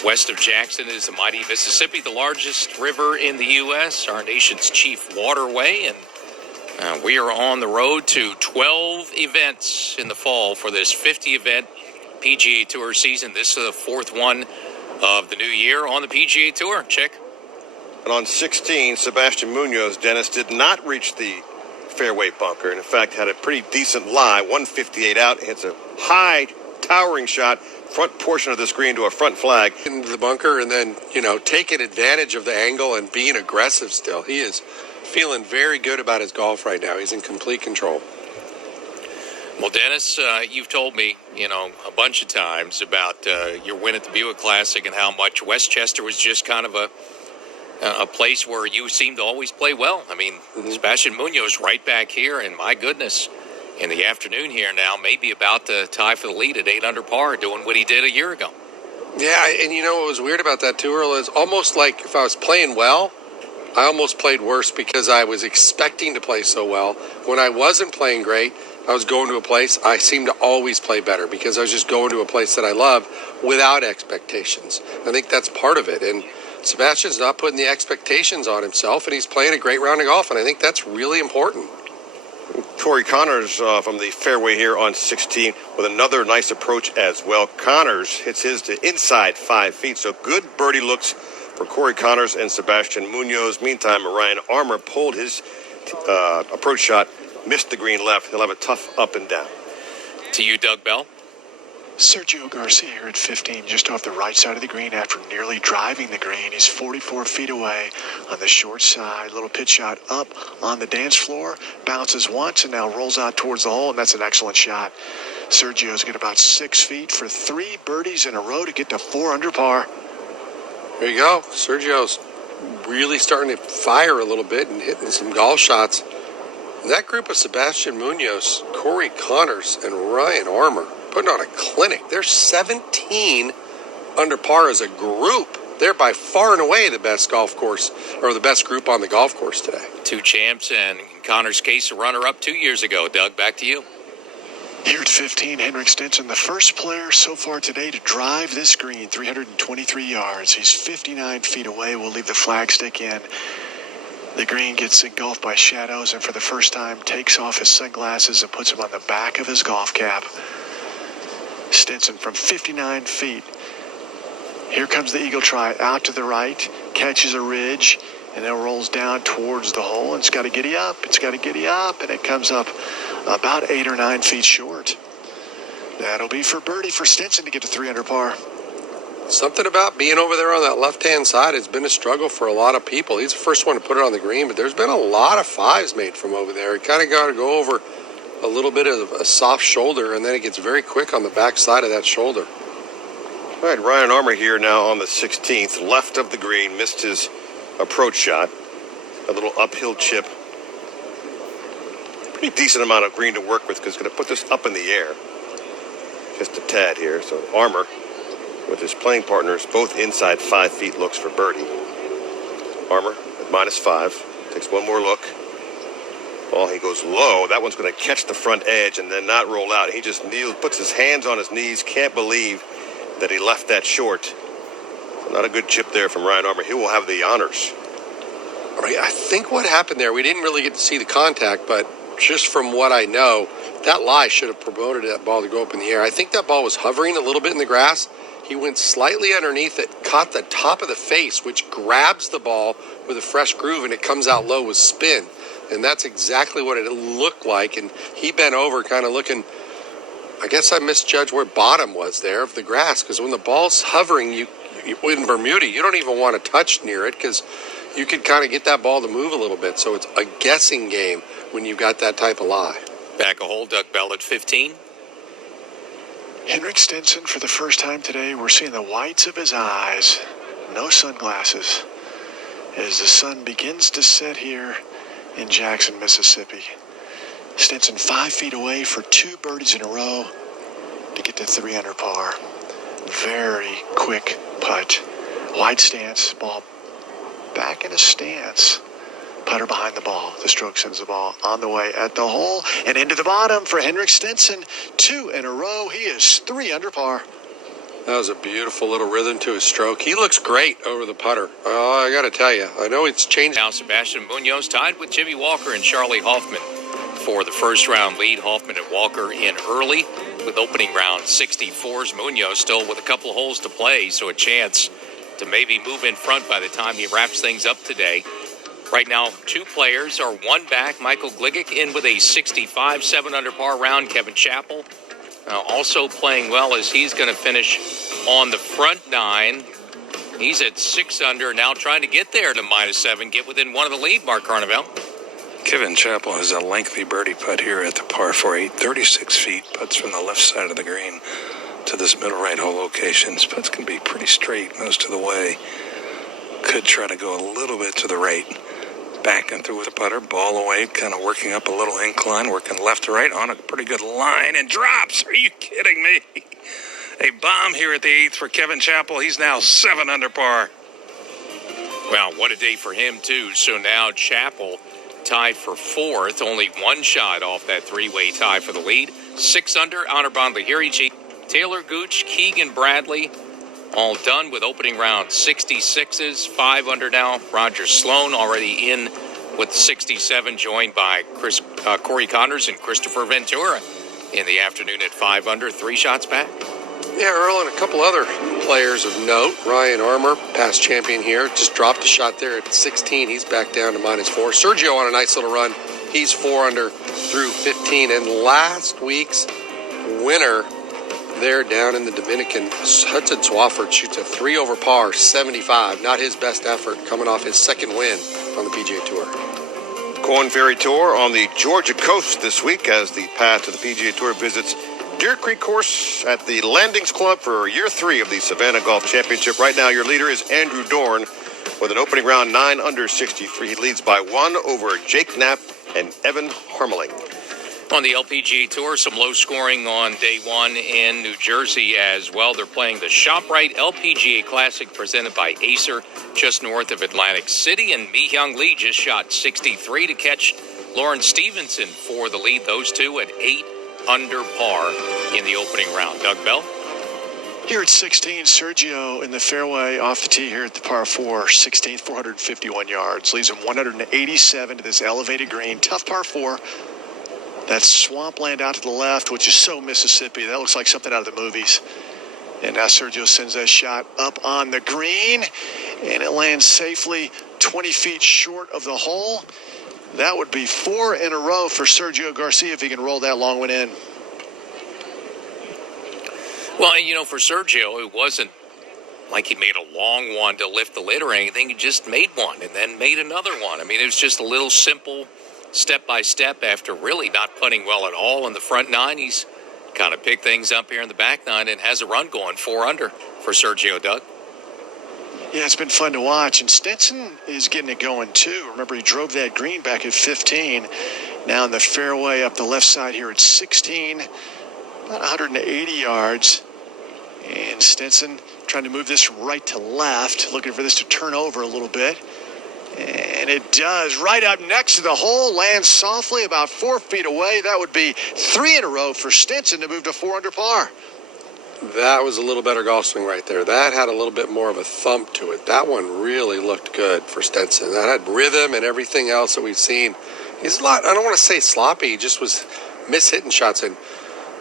west of Jackson is the mighty Mississippi, the largest river in the U.S., our nation's chief waterway, and we are on the road to 12 events in the fall for this 50-event PGA Tour season. This is the fourth one of the new year on the PGA Tour. Chick. And on 16, Sebastian Munoz, Dennis, did not reach the fairway bunker, and in fact had a pretty decent lie. 158 out, hits a high towering shot, front portion of the screen to a front flag into the bunker, and then taking advantage of the angle and being aggressive. Still, he is feeling very good about his golf right now. He's in complete control. Well, Dennis, you've told me a bunch of times about your win at the Buick Classic and how much Westchester was just kind of a place where you seem to always play well. I mean, Sebastian Munoz right back here, and my goodness, in the afternoon here now, maybe about to tie for the lead at 8 under par, doing what he did a year ago. Yeah, and what was weird about that too, Earl, is almost like if I was playing well, I almost played worse because I was expecting to play so well. When I wasn't playing great, I was going to a place, I seemed to always play better because I was just going to a place that I love without expectations. I think that's part of it, and Sebastian's not putting the expectations on himself, and he's playing a great round of golf, and I think that's really important. Corey Connors from the fairway here on 16 with another nice approach as well. Connors hits his to inside 5 feet, so good birdie looks for Corey Connors and Sebastian Munoz. Meantime, Ryan Armour pulled his approach shot, missed the green left. He'll have a tough up and down. To you, Doug Bell. Sergio Garcia here at 15, just off the right side of the green after nearly driving the green. He's 44 feet away on the short side. Little pitch shot up on the dance floor, bounces once and now rolls out towards the hole, and that's an excellent shot. Sergio's got about 6 feet for 3 birdies in a row to get to 4 under par. There you go. Sergio's really starting to fire a little bit and hitting some golf shots. That group of Sebastian Munoz, Corey Connors, and Ryan Armour putting on a clinic. They're 17 under par as a group. They're by far and away the best golf course, or the best group on the golf course today. 2 champs, and in Connor's case, a runner-up 2 years ago. Doug, back to you. Here at 15, Henrik Stenson, the first player so far today to drive this green, 323 yards. He's 59 feet away. We'll leave the flagstick in. The green gets engulfed by shadows, and for the first time takes off his sunglasses and puts them on the back of his golf cap. Stenson from 59 feet. Here comes the eagle try out to the right, catches a ridge, and then rolls down towards the hole. And it's got to giddy up. It's got to giddy up, and it comes up about 8 or 9 feet short. That'll be for birdie for Stenson to get to 3 under par. Something about being over there on that left-hand side has been a struggle for a lot of people. He's the first one to put it on the green, but there's been a lot of 5s made from over there. It kind of got to go over a little bit of a soft shoulder, and then it gets very quick on the back side of that shoulder. All right, Ryan Armour here now on the 16th, left of the green, missed his approach shot. A little uphill chip. Pretty decent amount of green to work with because he's going to put this up in the air. Just a tad here. So Armour with his playing partners both inside 5 feet looks for birdie. Armour at -5. Takes one more look. Ball, he goes low. That one's going to catch the front edge and then not roll out. He just kneels, puts his hands on his knees. Can't believe that he left that short. Not a good chip there from Ryan Armour. He will have the honors. All right, I think what happened there, we didn't really get to see the contact, but just from what I know, that lie should have promoted that ball to go up in the air. I think that ball was hovering a little bit in the grass. He went slightly underneath it, caught the top of the face, which grabs the ball with a fresh groove, and it comes out low with spin. And that's exactly what it looked like. And he bent over kind of looking, I guess I misjudged where bottom was there of the grass, because when the ball's hovering, you in Bermuda, you don't even want to touch near it because you could kind of get that ball to move a little bit. So it's a guessing game when you've got that type of lie. Back a hole, Doug Bell at 15. Henrik Stenson, for the first time today, we're seeing the whites of his eyes. No sunglasses. As the sun begins to set here in Jackson, Mississippi. Stenson 5 feet away for 2 birdies in a row to get to 3 under par. Very quick putt. Wide stance, ball back in a stance. Putter behind the ball. The stroke sends the ball on the way at the hole and into the bottom for Henrik Stenson. 2 in a row. He is 3 under par. That was a beautiful little rhythm to his stroke. He looks great over the putter. I got to tell you, I know it's changed. Now Sebastian Munoz tied with Jimmy Walker and Charlie Hoffman for the first round lead. Hoffman and Walker in early with opening round 64s. Munoz still with a couple of holes to play, so a chance to maybe move in front by the time he wraps things up today. Right now, 2 players are 1 back. Michael Gligic in with a 65, 7 under par round. Kevin Chappell also playing well as he's going to finish on the front 9. He's at 6 under, now trying to get there to -7, get within 1 of the lead, Mark Carnevale. Kevin Chappell has a lengthy birdie putt here at the par 4-8, 36 feet, putts from the left side of the green to this middle right hole location. His putts can be pretty straight most of the way. Could try to go a little bit to the right. Back and through with the putter, ball away, kind of working up a little incline, working left to right on a pretty good line, and drops. Are you kidding me? A bomb here at the 8th for Kevin Chappell. He's now 7 under par. Well, what a day for him, too. So now Chappell tied for 4th, only 1 shot off that 3-way tie for the lead. 6 under, Anirban Lahiri, Taylor Gooch, Keegan Bradley, all done with opening round 66s. 5 under now. Roger Sloan already in with 67, joined by Corey Connors and Christopher Ventura in the afternoon at 5 under, 3 shots back. Yeah, Earl, and a couple other players of note. Ryan Armour, past champion here, just dropped a shot there at 16. He's back down to -4. Sergio on a nice little run. He's 4 under through 15. And last week's winner there down in the Dominican, Hudson Swafford shoots a 3 over par, 75. Not his best effort, coming off his 2nd win on the PGA Tour. Corn Ferry Tour on the Georgia coast this week as the path to the PGA Tour visits Deer Creek course at the Landings Club for year 3 of the Savannah Golf Championship. Right now, your leader is Andrew Dorn with an opening round 9 under 63. He leads by 1 over Jake Knapp and Evan Harmeling. On the LPGA Tour, some low scoring on day 1 in New Jersey as well. They're playing the ShopRite LPGA Classic presented by Acer just north of Atlantic City. And Mi-Hyung Lee just shot 63 to catch Lauren Stevenson for the lead. Those two at 8 under par in the opening round. Doug Bell? Here at 16, Sergio in the fairway off the tee here at the par 4, 16th, 451 yards. Leaves him 187 to this elevated green. Tough par 4. That swampland out to the left, which is so Mississippi. That looks like something out of the movies. And now Sergio sends that shot up on the green, and it lands safely 20 feet short of the hole. That would be 4 in a row for Sergio Garcia if he can roll that long one in. Well, you know, for Sergio, it wasn't like he made a long one to lift the lid or anything. He just made one and then made another one. I mean, it was just a little simple step-by-step after really not putting well at all in the front 9. He's kind of picked things up here in the back 9 and has a run going 4 under for Sergio, Doug. Yeah, it's been fun to watch. And Stenson is getting it going, too. Remember, he drove that green back at 15. Now in the fairway up the left side here at 16. About 180 yards. And Stenson trying to move this right to left, looking for this to turn over a little bit. And it does. Right up next to the hole, lands softly about 4 feet away. That would be 3 in a row for Stenson to move to 4 under par. That was a little better golf swing right there. That had a little bit more of a thump to it. That one really looked good for Stenson. That had rhythm and everything else that we've seen. He's a lot, I don't want to say sloppy, he just was miss-hitting shots. And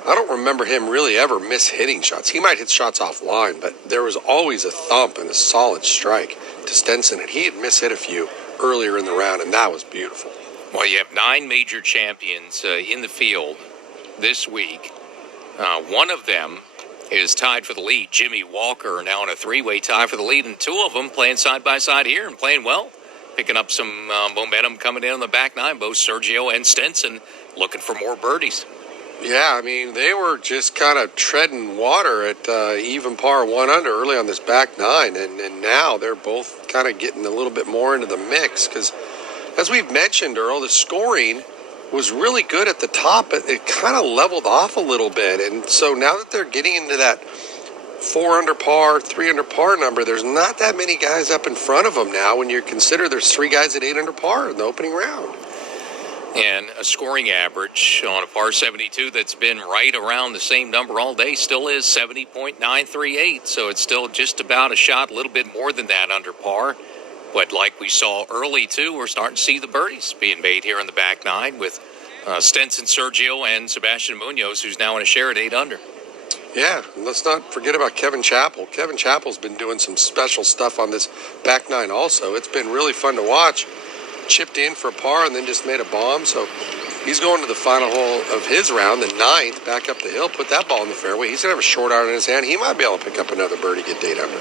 I don't remember him really ever miss-hitting shots. He might hit shots offline, but there was always a thump and a solid strike to Stenson. And he had miss-hit a few earlier in the round, and that was beautiful. Well, you have 9 major champions in the field this week. One of them is tied for the lead. Jimmy Walker now in a three-way tie for the lead, and two of them playing side by side here and playing well, picking up some momentum coming in on the back nine. Both Sergio and Stenson looking for more birdies. Yeah, I mean, they were just kind of treading water at even par 1 under early on this back nine, and now they're both kind of getting a little bit more into the mix because, as we've mentioned, Earl, the scoring was really good at the top, but it kind of leveled off a little bit, and so now that they're getting into that 4 under par, 3 under par number, there's not that many guys up in front of them now when you consider there's 3 guys at 8 under par in the opening round. And a scoring average on a par 72 that's been right around the same number all day still is 70.938. So it's still just about a shot, a little bit more than that under par. But like we saw early, too, we're starting to see the birdies being made here in the back nine with Stenson, Sergio, and Sebastian Munoz, who's now in a share at 8 under. Yeah, and let's not forget about Kevin Chappell. Kevin Chappell's been doing some special stuff on this back nine also. It's been really fun to watch. Chipped in for a par and then just made a bomb. So he's going to the final hole of his round, the 9th, back up the hill, put that ball in the fairway. He's going to have a short iron in his hand. He might be able to pick up another birdie, get 8 under.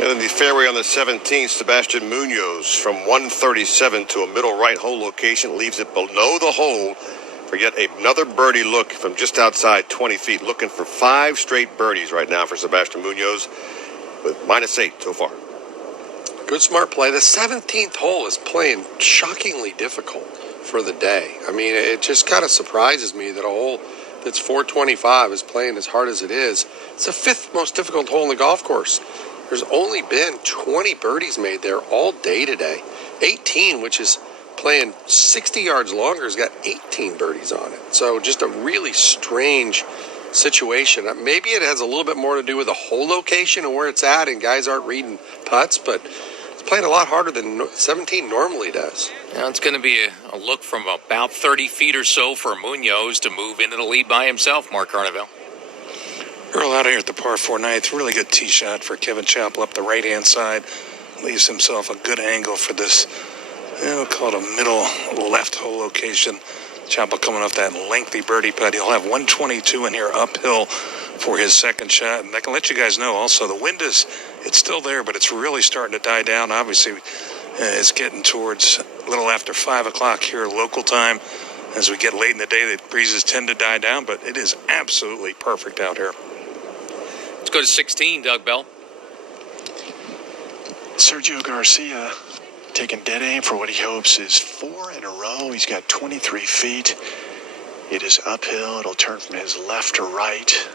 And in the fairway on the 17th, Sebastian Munoz from 137 to a middle right hole location leaves it below the hole for yet another birdie look from just outside 20 feet. Looking for 5 straight birdies right now for Sebastian Munoz with -8 so far. Good smart play. The 17th hole is playing shockingly difficult for the day. I mean, it just kind of surprises me that a hole that's 425 is playing as hard as it is. It's the 5th most difficult hole in the golf course. There's only been 20 birdies made there all day today. 18, which is playing 60 yards longer, has got 18 birdies on it. So just a really strange situation. Maybe it has a little bit more to do with the hole location and where it's at, and guys aren't reading putts, but it's playing a lot harder than 17 normally does. Now it's going to be a look from about 30 feet or so for Munoz to move into the lead by himself, Mark Carnevale. Earl out here at the par 4 ninth. Really good tee shot for Kevin Chappell up the right-hand side. Leaves himself a good angle for this, we'll call it a middle left hole location. Chappell coming off that lengthy birdie putt. He'll have 122 in here uphill for his second shot. And I can let you guys know also the wind it's still there, but it's really starting to die down. Obviously, it's getting towards a little after 5 o'clock here local time. As we get late in the day, the breezes tend to die down, but it is absolutely perfect out here. Let's go to 16, Doug Bell. Sergio Garcia taking dead aim for what he hopes is 4 in a row. He's got 23 feet. It is uphill. It'll turn from his left to right.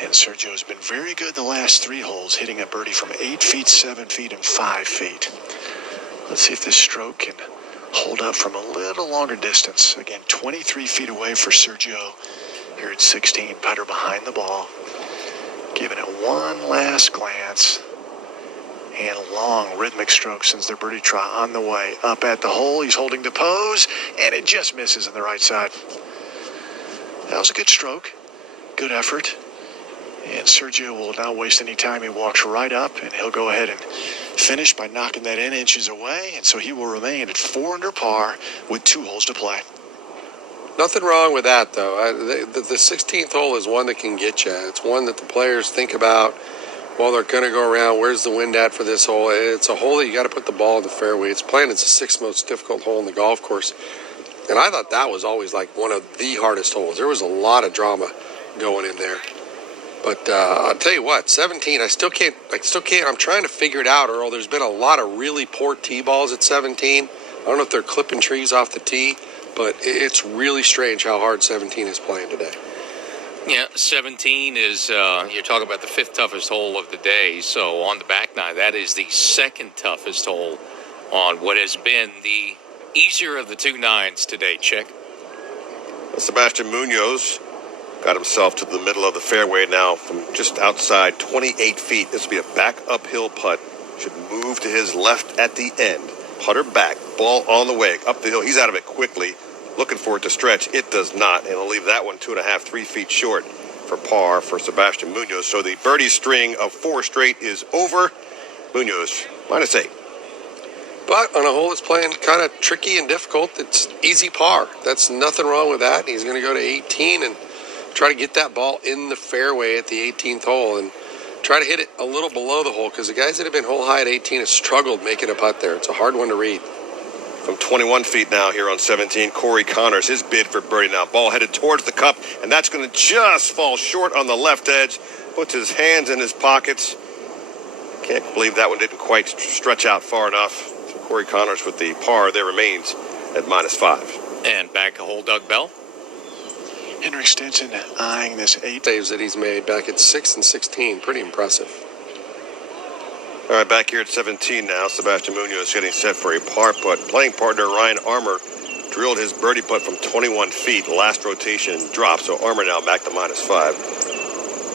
And Sergio has been very good the last 3 holes, hitting a birdie from 8 feet, 7 feet, and 5 feet. Let's see if this stroke can hold up from a little longer distance. Again, 23 feet away for Sergio here at 16, putter behind the ball. Giving it one last glance. And long rhythmic stroke since their birdie trot on the way up at the hole. He's holding to pose, and it just misses on the right side. That was a good stroke, good effort. And Sergio will not waste any time. He walks right up, and he'll go ahead and finish by knocking that in inches away. And so he will remain at 4 under par with 2 holes to play. Nothing wrong with that, though. The 16th hole is one that can get you. It's one that the players think about. Well, they're going to go around. Where's the wind at for this hole? It's a hole that you got to put the ball in the fairway. It's the 6th most difficult hole in the golf course. And I thought that was always like one of the hardest holes. There was a lot of drama going in there. But I'll tell you what, 17, I still can't, I'm trying to figure it out, Earl. There's been a lot of really poor tee balls at 17. I don't know if they're clipping trees off the tee, but it's really strange how hard 17 is playing today. Yeah, 17 is, you're talking about the 5th toughest hole of the day. So on the back nine, that is the 2nd toughest hole on what has been the easier of the 2 nines today. Check. Sebastian Munoz got himself to the middle of the fairway now from just outside 28 feet. This will be a back uphill putt. Should move to his left at the end. Putter back, ball on the way, up the hill. He's out of it quickly. Looking for it to stretch. It does not. And he'll leave that one 2.5, 3 feet short for par for Sebastian Munoz. So the birdie string of 4 straight is over. Munoz, -8. But on a hole that's playing kind of tricky and difficult, it's easy par. That's nothing wrong with that. He's going to go to 18 and try to get that ball in the fairway at the 18th hole and try to hit it a little below the hole, because the guys that have been hole high at 18 have struggled making a putt there. It's a hard one to read. From 21 feet now here on 17, Corey Connors, his bid for birdie now. Ball headed towards the cup, and that's going to just fall short on the left edge. Puts his hands in his pockets. Can't believe that one didn't quite stretch out far enough. So Corey Connors with the par there remains at -5. And back a hole, Doug Bell. Henrik Stenson eyeing this 8. Saves that he's made back at 6 and 16. Pretty impressive. All right, back here at 17 now. Sebastian Munoz getting set for a par putt. Playing partner Ryan Armour drilled his birdie putt from 21 feet. Last rotation dropped, so Armour now back to -5.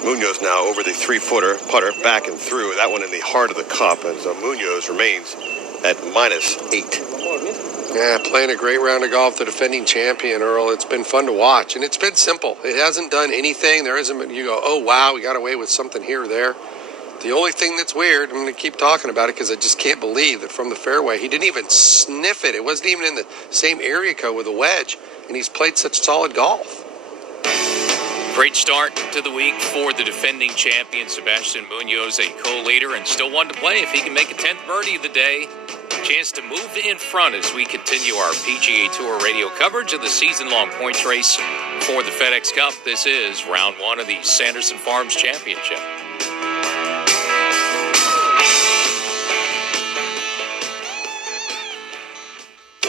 Munoz now over the 3-footer putter back and through. That one in the heart of the cup, and so Munoz remains at -8. Yeah, playing a great round of golf, the defending champion, Earl. It's been fun to watch, and it's been simple. It hasn't done anything. There isn't, you go, oh, wow, we got away with something here or there. The only thing that's weird, I'm going to keep talking about it because I just can't believe that from the fairway, he didn't even sniff it. It wasn't even in the same area code with a wedge, and he's played such solid golf. Great start to the week for the defending champion, Sebastian Munoz, a co-leader, and still one to play if he can make a 10th birdie of the day. Chance to move in front as we continue our PGA Tour radio coverage of the season-long points race for the FedEx Cup. This is round 1 of the Sanderson Farms Championship.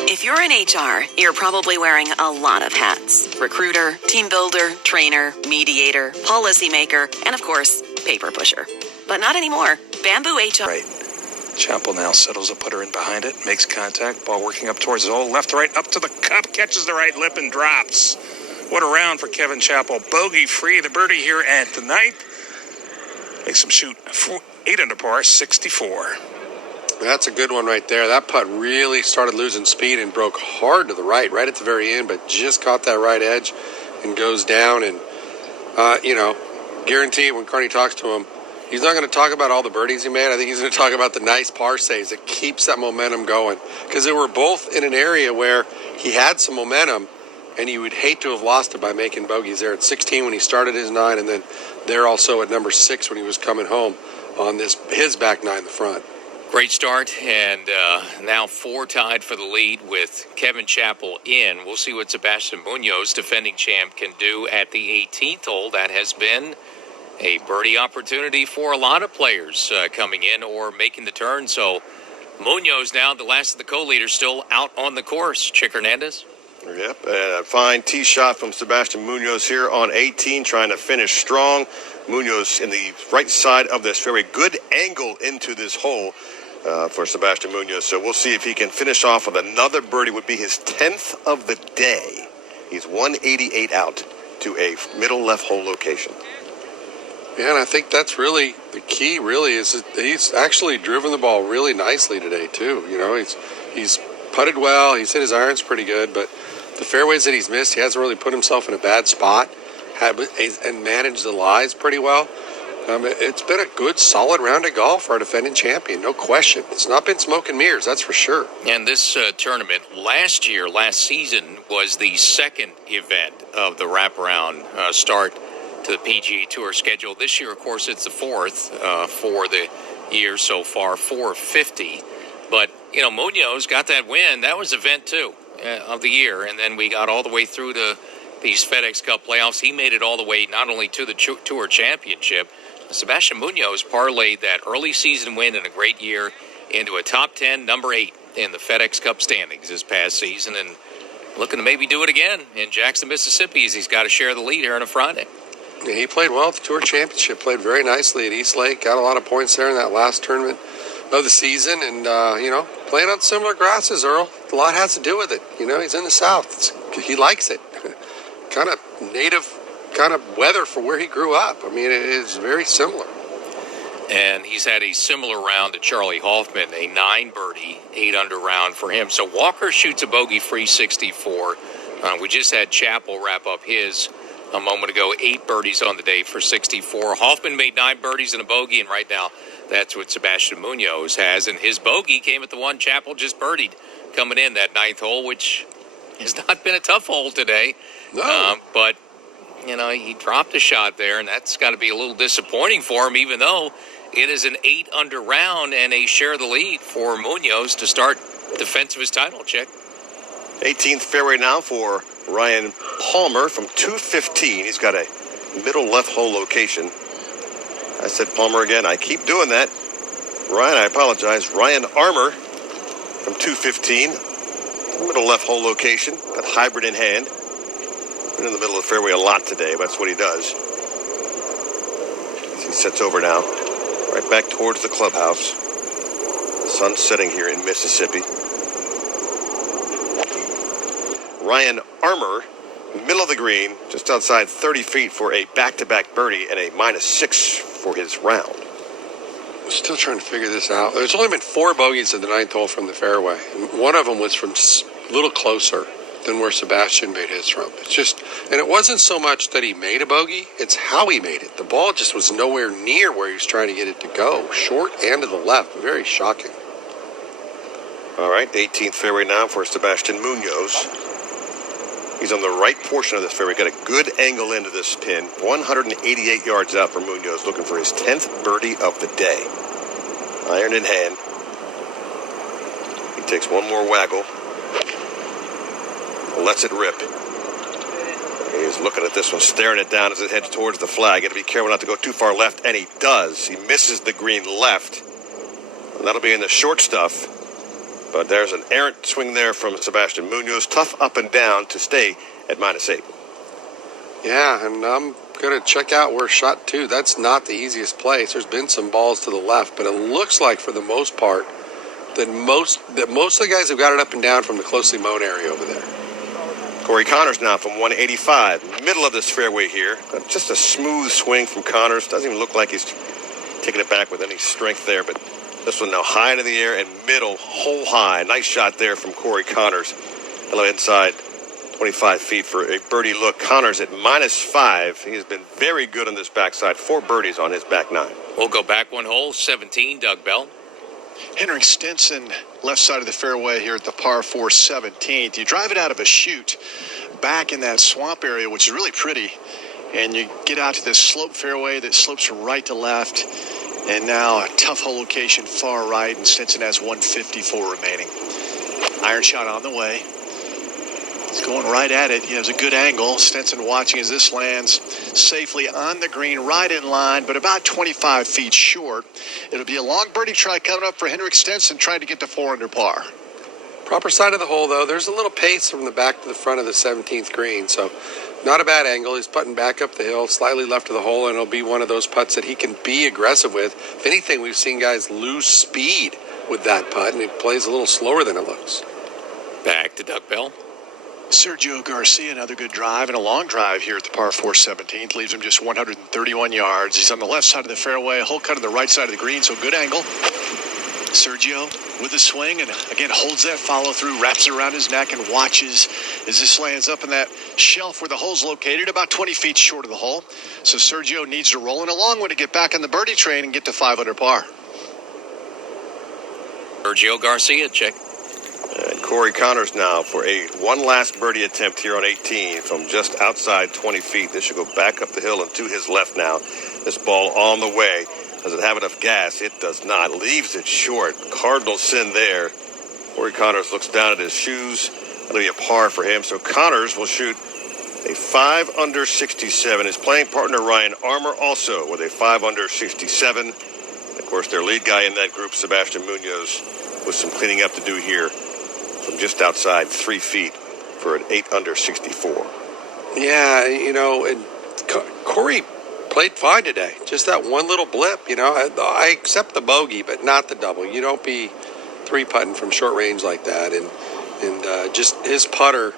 If you're in HR, you're probably wearing a lot of hats. Recruiter, team builder, trainer, mediator, policymaker, and of course, paper pusher. But not anymore. Bamboo HR... Right. Chappell now settles a putter in behind it, makes contact, ball working up towards the hole, left to right, up to the cup, catches the right lip and drops. What a round for Kevin Chappell. Bogey free, the birdie here at the 9th. Makes him shoot 8 under par, 64. That's a good one right there. That putt really started losing speed and broke hard to the right at the very end, but just caught that right edge and goes down. And, guarantee when Carney talks to him, he's not going to talk about all the birdies he made. I think he's going to talk about the nice par saves that keeps that momentum going. Because they were both in an area where he had some momentum, and you would hate to have lost it by making bogeys there at 16 when he started his 9, and then there also at number 6 when he was coming home on his back 9 the front. Great start, and now 4 tied for the lead with Kevin Chappell in. We'll see what Sebastian Munoz, defending champ, can do at the 18th hole. That has been a birdie opportunity for a lot of players coming in or making the turn. So Munoz now, the last of the co-leaders, still out on the course. Chick Hernandez. Yep, and a fine tee shot from Sebastian Munoz here on 18, trying to finish strong. Munoz in the right side of this fairway. Good angle into this hole for Sebastian Munoz. So we'll see if he can finish off with another birdie. Would be his 10th of the day. He's 188 out to a middle left hole location. Yeah, and I think that's really the key, really, is that he's actually driven the ball really nicely today, too. You know, he's putted well. He's hit his irons pretty good, but the fairways that he's missed, he hasn't really put himself in a bad spot and managed the lies pretty well. It's been a good, solid round of golf for our defending champion, no question. It's not been smoke and mirrors, that's for sure. And this tournament last season, was the second event of the wraparound start to the PGA Tour schedule. This year, of course, it's the 4th for the year so far, 450. But, Munoz got that win. That was event 2 of the year. And then we got all the way through to these FedEx Cup playoffs. He made it all the way not only to the Tour Championship. Sebastian Munoz parlayed that early season win in a great year into a top 10, number 8 in the FedEx Cup standings this past season, and looking to maybe do it again in Jackson, Mississippi, as he's got to share the lead here on a Friday. Yeah, he played well at the Tour Championship, played very nicely at East Lake, got a lot of points there in that last tournament of the season, and, playing on similar grasses, Earl. A lot has to do with it. He's in the South. He likes it. Kind of native kind of weather for where he grew up. I mean, it is very similar. And he's had a similar round to Charlie Hoffman, a 9 birdie, 8 under round for him. So Walker shoots a bogey-free 64. We just had Chappell wrap up his a moment ago, 8 birdies on the day for 64. Hoffman made 9 birdies and a bogey, and right now that's what Sebastian Munoz has. And his bogey came at the one Chappell just birdied coming in that 9th hole, which has not been a tough hole today. No. But he dropped a shot there, and that's got to be a little disappointing for him, even though it is an 8-under round and a share of the lead for Munoz to start defense of his title, Chick. 18th fairway now for Ryan Palmer from 215. He's got a middle left hole location. I said Palmer again. I keep doing that. Ryan, I apologize. Ryan Armour from 215. Middle left hole location. Got hybrid in hand. Been in the middle of the fairway a lot today, but that's what he does. As he sets over now. Right back towards the clubhouse. The sun's setting here in Mississippi. Ryan Armour, middle of the green, just outside 30 feet for a back-to-back birdie and a -6 for his round. I'm still trying to figure this out. There's only been 4 bogeys at the 9th hole from the fairway. One of them was from a little closer than where Sebastian made his from. It's just, and it wasn't so much that he made a bogey, it's how he made it. The ball just was nowhere near where he was trying to get it to go. Short and to the left. Very shocking. All right, 18th fairway now for Sebastian Munoz. He's on the right portion of this fairway. Got a good angle into this pin. 188 yards out for Munoz, looking for his 10th birdie of the day. Iron in hand. He takes one more waggle. Lets it rip. He's looking at this one, staring it down as it heads towards the flag. Got to be careful not to go too far left, and he does. He misses the green left. And that'll be in the short stuff. But there's an errant swing there from Sebastian Munoz. Tough up and down to stay at -8. Yeah, and I'm going to check out where shot 2. That's not the easiest place. There's been some balls to the left, but it looks like for the most part that most of the guys have got it up and down from the closely mown area over there. Corey Connors now from 185. Middle of this fairway here. Just a smooth swing from Connors. Doesn't even look like he's taking it back with any strength there, but this one now high into the air and middle, hole high. Nice shot there from Corey Connors. Hello inside 25 feet for a birdie look. Connors at -5. He has been very good on this backside. 4 birdies on his back 9. We'll go back one hole, 17, Doug Bell. Henrik Stenson, left side of the fairway here at the par 4 17th. You drive it out of a chute back in that swamp area, which is really pretty, and you get out to this slope fairway that slopes from right to left, and now a tough hole location far right, and Stenson has 154 remaining. Iron shot on the way. He's going right at it. He has a good angle. Stenson watching as this lands safely on the green, right in line, but about 25 feet short. It'll be a long birdie try coming up for Henrik Stenson, trying to get to 4 under par. Proper side of the hole, though. There's a little pace from the back to the front of the 17th green, so not a bad angle. He's putting back up the hill, slightly left of the hole, and it'll be one of those putts that he can be aggressive with. If anything, we've seen guys lose speed with that putt, and he plays a little slower than it looks. Back to Doug Bell. Sergio Garcia, another good drive and a long drive here at the par 4 17th. Leaves him just 131 yards. He's on the left side of the fairway, a hole cut on the right side of the green, so good angle. Sergio with the swing and again holds that follow through, wraps it around his neck and watches as this lands up in that shelf where the hole's located, about 20 feet short of the hole. So Sergio needs to roll in a long one to get back on the birdie train and get to 5 under par. Sergio Garcia, check. And Corey Connors now for one last birdie attempt here on 18 from just outside 20 feet. This should go back up the hill and to his left now. This ball on the way. Does it have enough gas? It does not. Leaves it short. Cardinal sin there. Corey Connors looks down at his shoes. That'll be a par for him. So Connors will shoot a 5 under 67. His playing partner Ryan Armour also with a 5 under 67. Of course, their lead guy in that group, Sebastian Munoz, with some cleaning up to do here from just outside 3 feet for an 8 under 64. Yeah, and Corey played fine today. Just that one little blip, I accept the bogey, but not the double. You don't be 3-putting from short range like that. And just his putter,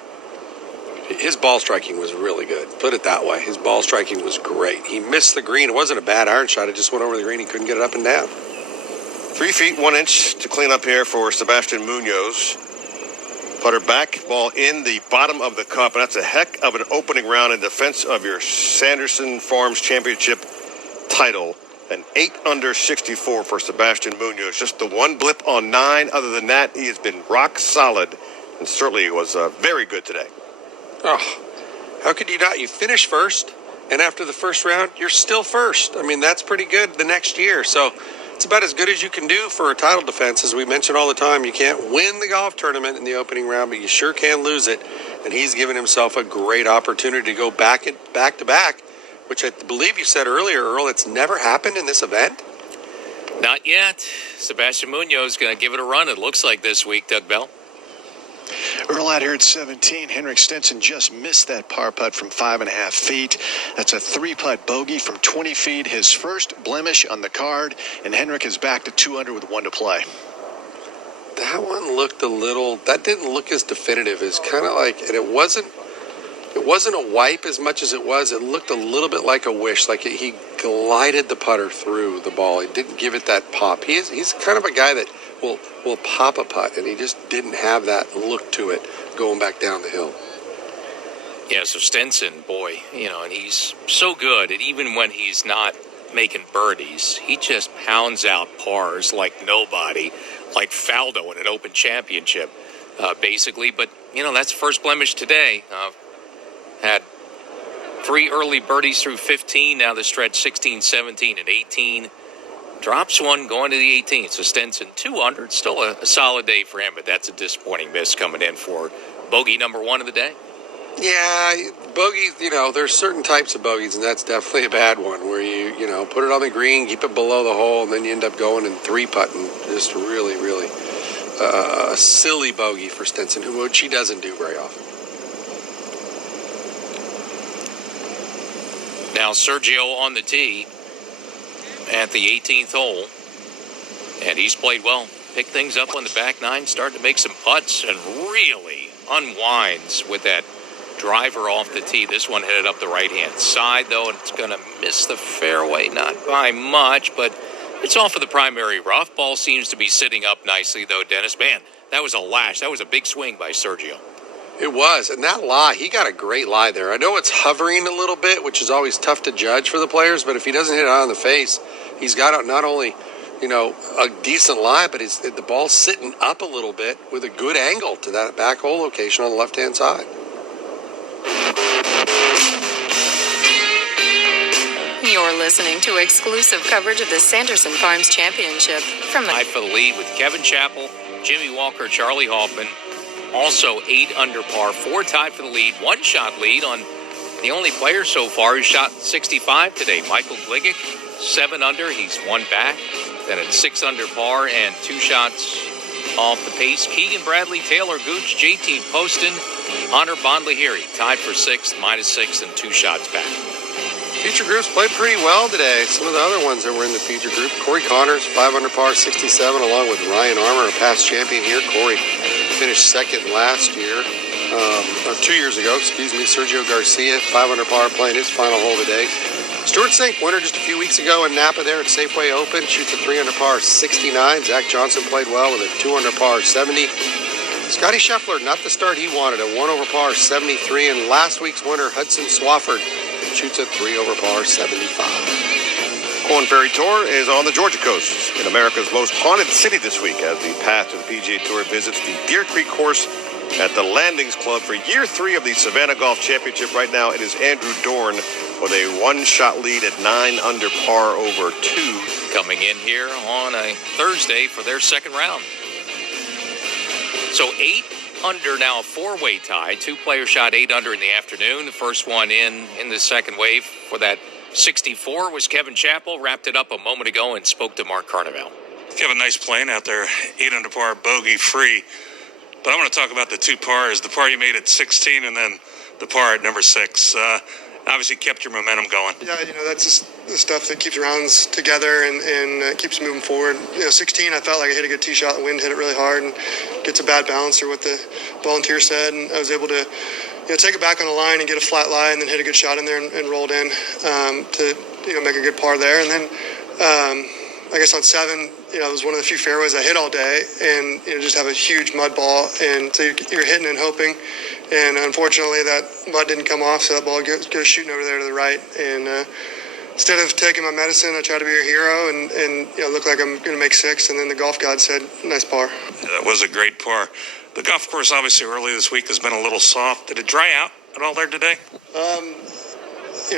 his ball striking was really good. Put it that way. His ball striking was great. He missed the green. It wasn't a bad iron shot. It just went over the green. He couldn't get it up and down. 3 feet 1 inch to clean up here for Sebastian Munoz. Putter back, ball in the bottom of the cup, and that's a heck of an opening round in defense of your Sanderson Farms Championship title. An 8 under 64 for Sebastian Munoz. Just the one blip on 9. Other than that, he has been rock solid, and certainly was very good today. Oh, How could you not? You finish first, and after the first round, you're still first. I mean, that's pretty good the next year. So it's about as good as you can do for a title defense. As we mention all the time, you can't win the golf tournament in the opening round, but you sure can lose it. And he's given himself a great opportunity to go back to back, which I believe you said earlier, Earl, it's never happened in this event. Not yet. Sebastian Munoz is going to give it a run, it looks like, this week, Doug Bell. Earl out here at 17. Henrik Stenson just missed that par putt from 5.5 feet. That's a 3-putt bogey from 20 feet. His first blemish on the card, and Henrik is back to 2 under with 1 to play. That one looked that didn't look as definitive. It's kind of like, and it wasn't a wipe as much as it looked a little bit like a wish, like he glided the putter through the ball. He didn't give it that pop. He's kind of a guy that will pop a putt, and he just didn't have that look to it going back down the hill. Yeah, so Stenson, boy, and he's so good, and even when he's not making birdies, he just pounds out pars like nobody, like Faldo in an Open Championship, basically. But, that's first blemish today. Had 3 early birdies through 15, now the stretch 16, 17, and 18. Drops one going to the 18th. So Stenson 2 under. It's still a solid day for him, but that's a disappointing miss coming in for bogey number 1 of the day. Yeah, bogeys, there's certain types of bogeys, and that's definitely a bad one where you put it on the green, keep it below the hole, and then you end up going and 3-putting. Just really, really a silly bogey for Stenson, which he doesn't do very often. Now Sergio on the tee at the 18th hole, and he's played well. Picked things up on the back nine, started to make some putts, and really unwinds with that driver off the tee. This one headed up the right-hand side, though, and it's going to miss the fairway, not by much, but it's off of the primary rough. Ball seems to be sitting up nicely, though, Dennis. Man, that was a lash. That was a big swing by Sergio. It was, and that lie, he got a great lie there. I know it's hovering a little bit, which is always tough to judge for the players, but if he doesn't hit it on the face, he's got not only, a decent lie, but the ball's sitting up a little bit with a good angle to that back hole location on the left-hand side. You're listening to exclusive coverage of the Sanderson Farms Championship from the... Tied for the lead with Kevin Chappell, Jimmy Walker, Charlie Hoffman. Also 8 under par, 4 tied for the lead, 1-shot lead on the only player so far who shot 65 today, Michael Gligic, 7 under. He's 1 back. Then at 6 under par and 2 shots off the pace. Keegan Bradley, Taylor Gooch, JT Poston, Hunter Lahiri tied for 6th, -6, and 2 shots back. Feature groups played pretty well today. Some of the other ones that were in the feature group. Corey Connors, 5 under par, 67, along with Ryan Armour, a past champion here. Corey finished second last year, or 2 years ago, Sergio Garcia, 5 under par, playing his final hole today. Stuart Sink, winner just a few weeks ago in Napa there at Safeway Open, shoots a 3 under par, 69. Zach Johnson played well with a 2 under par, 70. Scotty Scheffler, not the start he wanted, a 1 over par, 73. And last week's winner, Hudson Swafford, shoots a 3 over par, 75. Corn Ferry Tour is on the Georgia coast in America's most haunted city this week as the path to the PGA Tour visits the Deer Creek course at the Landings Club for year 3 of the Savannah Golf Championship. Right now it is Andrew Dorn with a 1-shot lead at 9 under par over 2. Coming in here on a Thursday for their second round. So 8 under now, a 4-way tie. 2 players shot 8 under in the afternoon. The first one in the second wave for that 64 was Kevin Chappell. Wrapped it up a moment ago and spoke to Mark Carnevale. Kevin, nice playing out there, 8 under par, bogey free. But I want to talk about the 2 pars, the par you made at 16 and then the par at number 6. Obviously kept your momentum going. Yeah, that's just the stuff that keeps rounds together and keeps moving forward. 16, I felt like I hit a good tee shot. The wind hit it really hard and gets a bad bounce, or what the volunteer said. And I was able to take it back on the line and get a flat lie and then hit a good shot in there and rolled in to make a good par there. And then I guess on 7, it was one of the few fairways I hit all day, and just have a huge mud ball, and so you're hitting and hoping, and unfortunately that mud didn't come off, so that ball goes shooting over there to the right, and instead of taking my medicine, I tried to be a hero and look like I'm going to make 6, and then the golf god said, nice par. Yeah, that was a great par. The golf course obviously early this week has been a little soft. Did it dry out at all there today?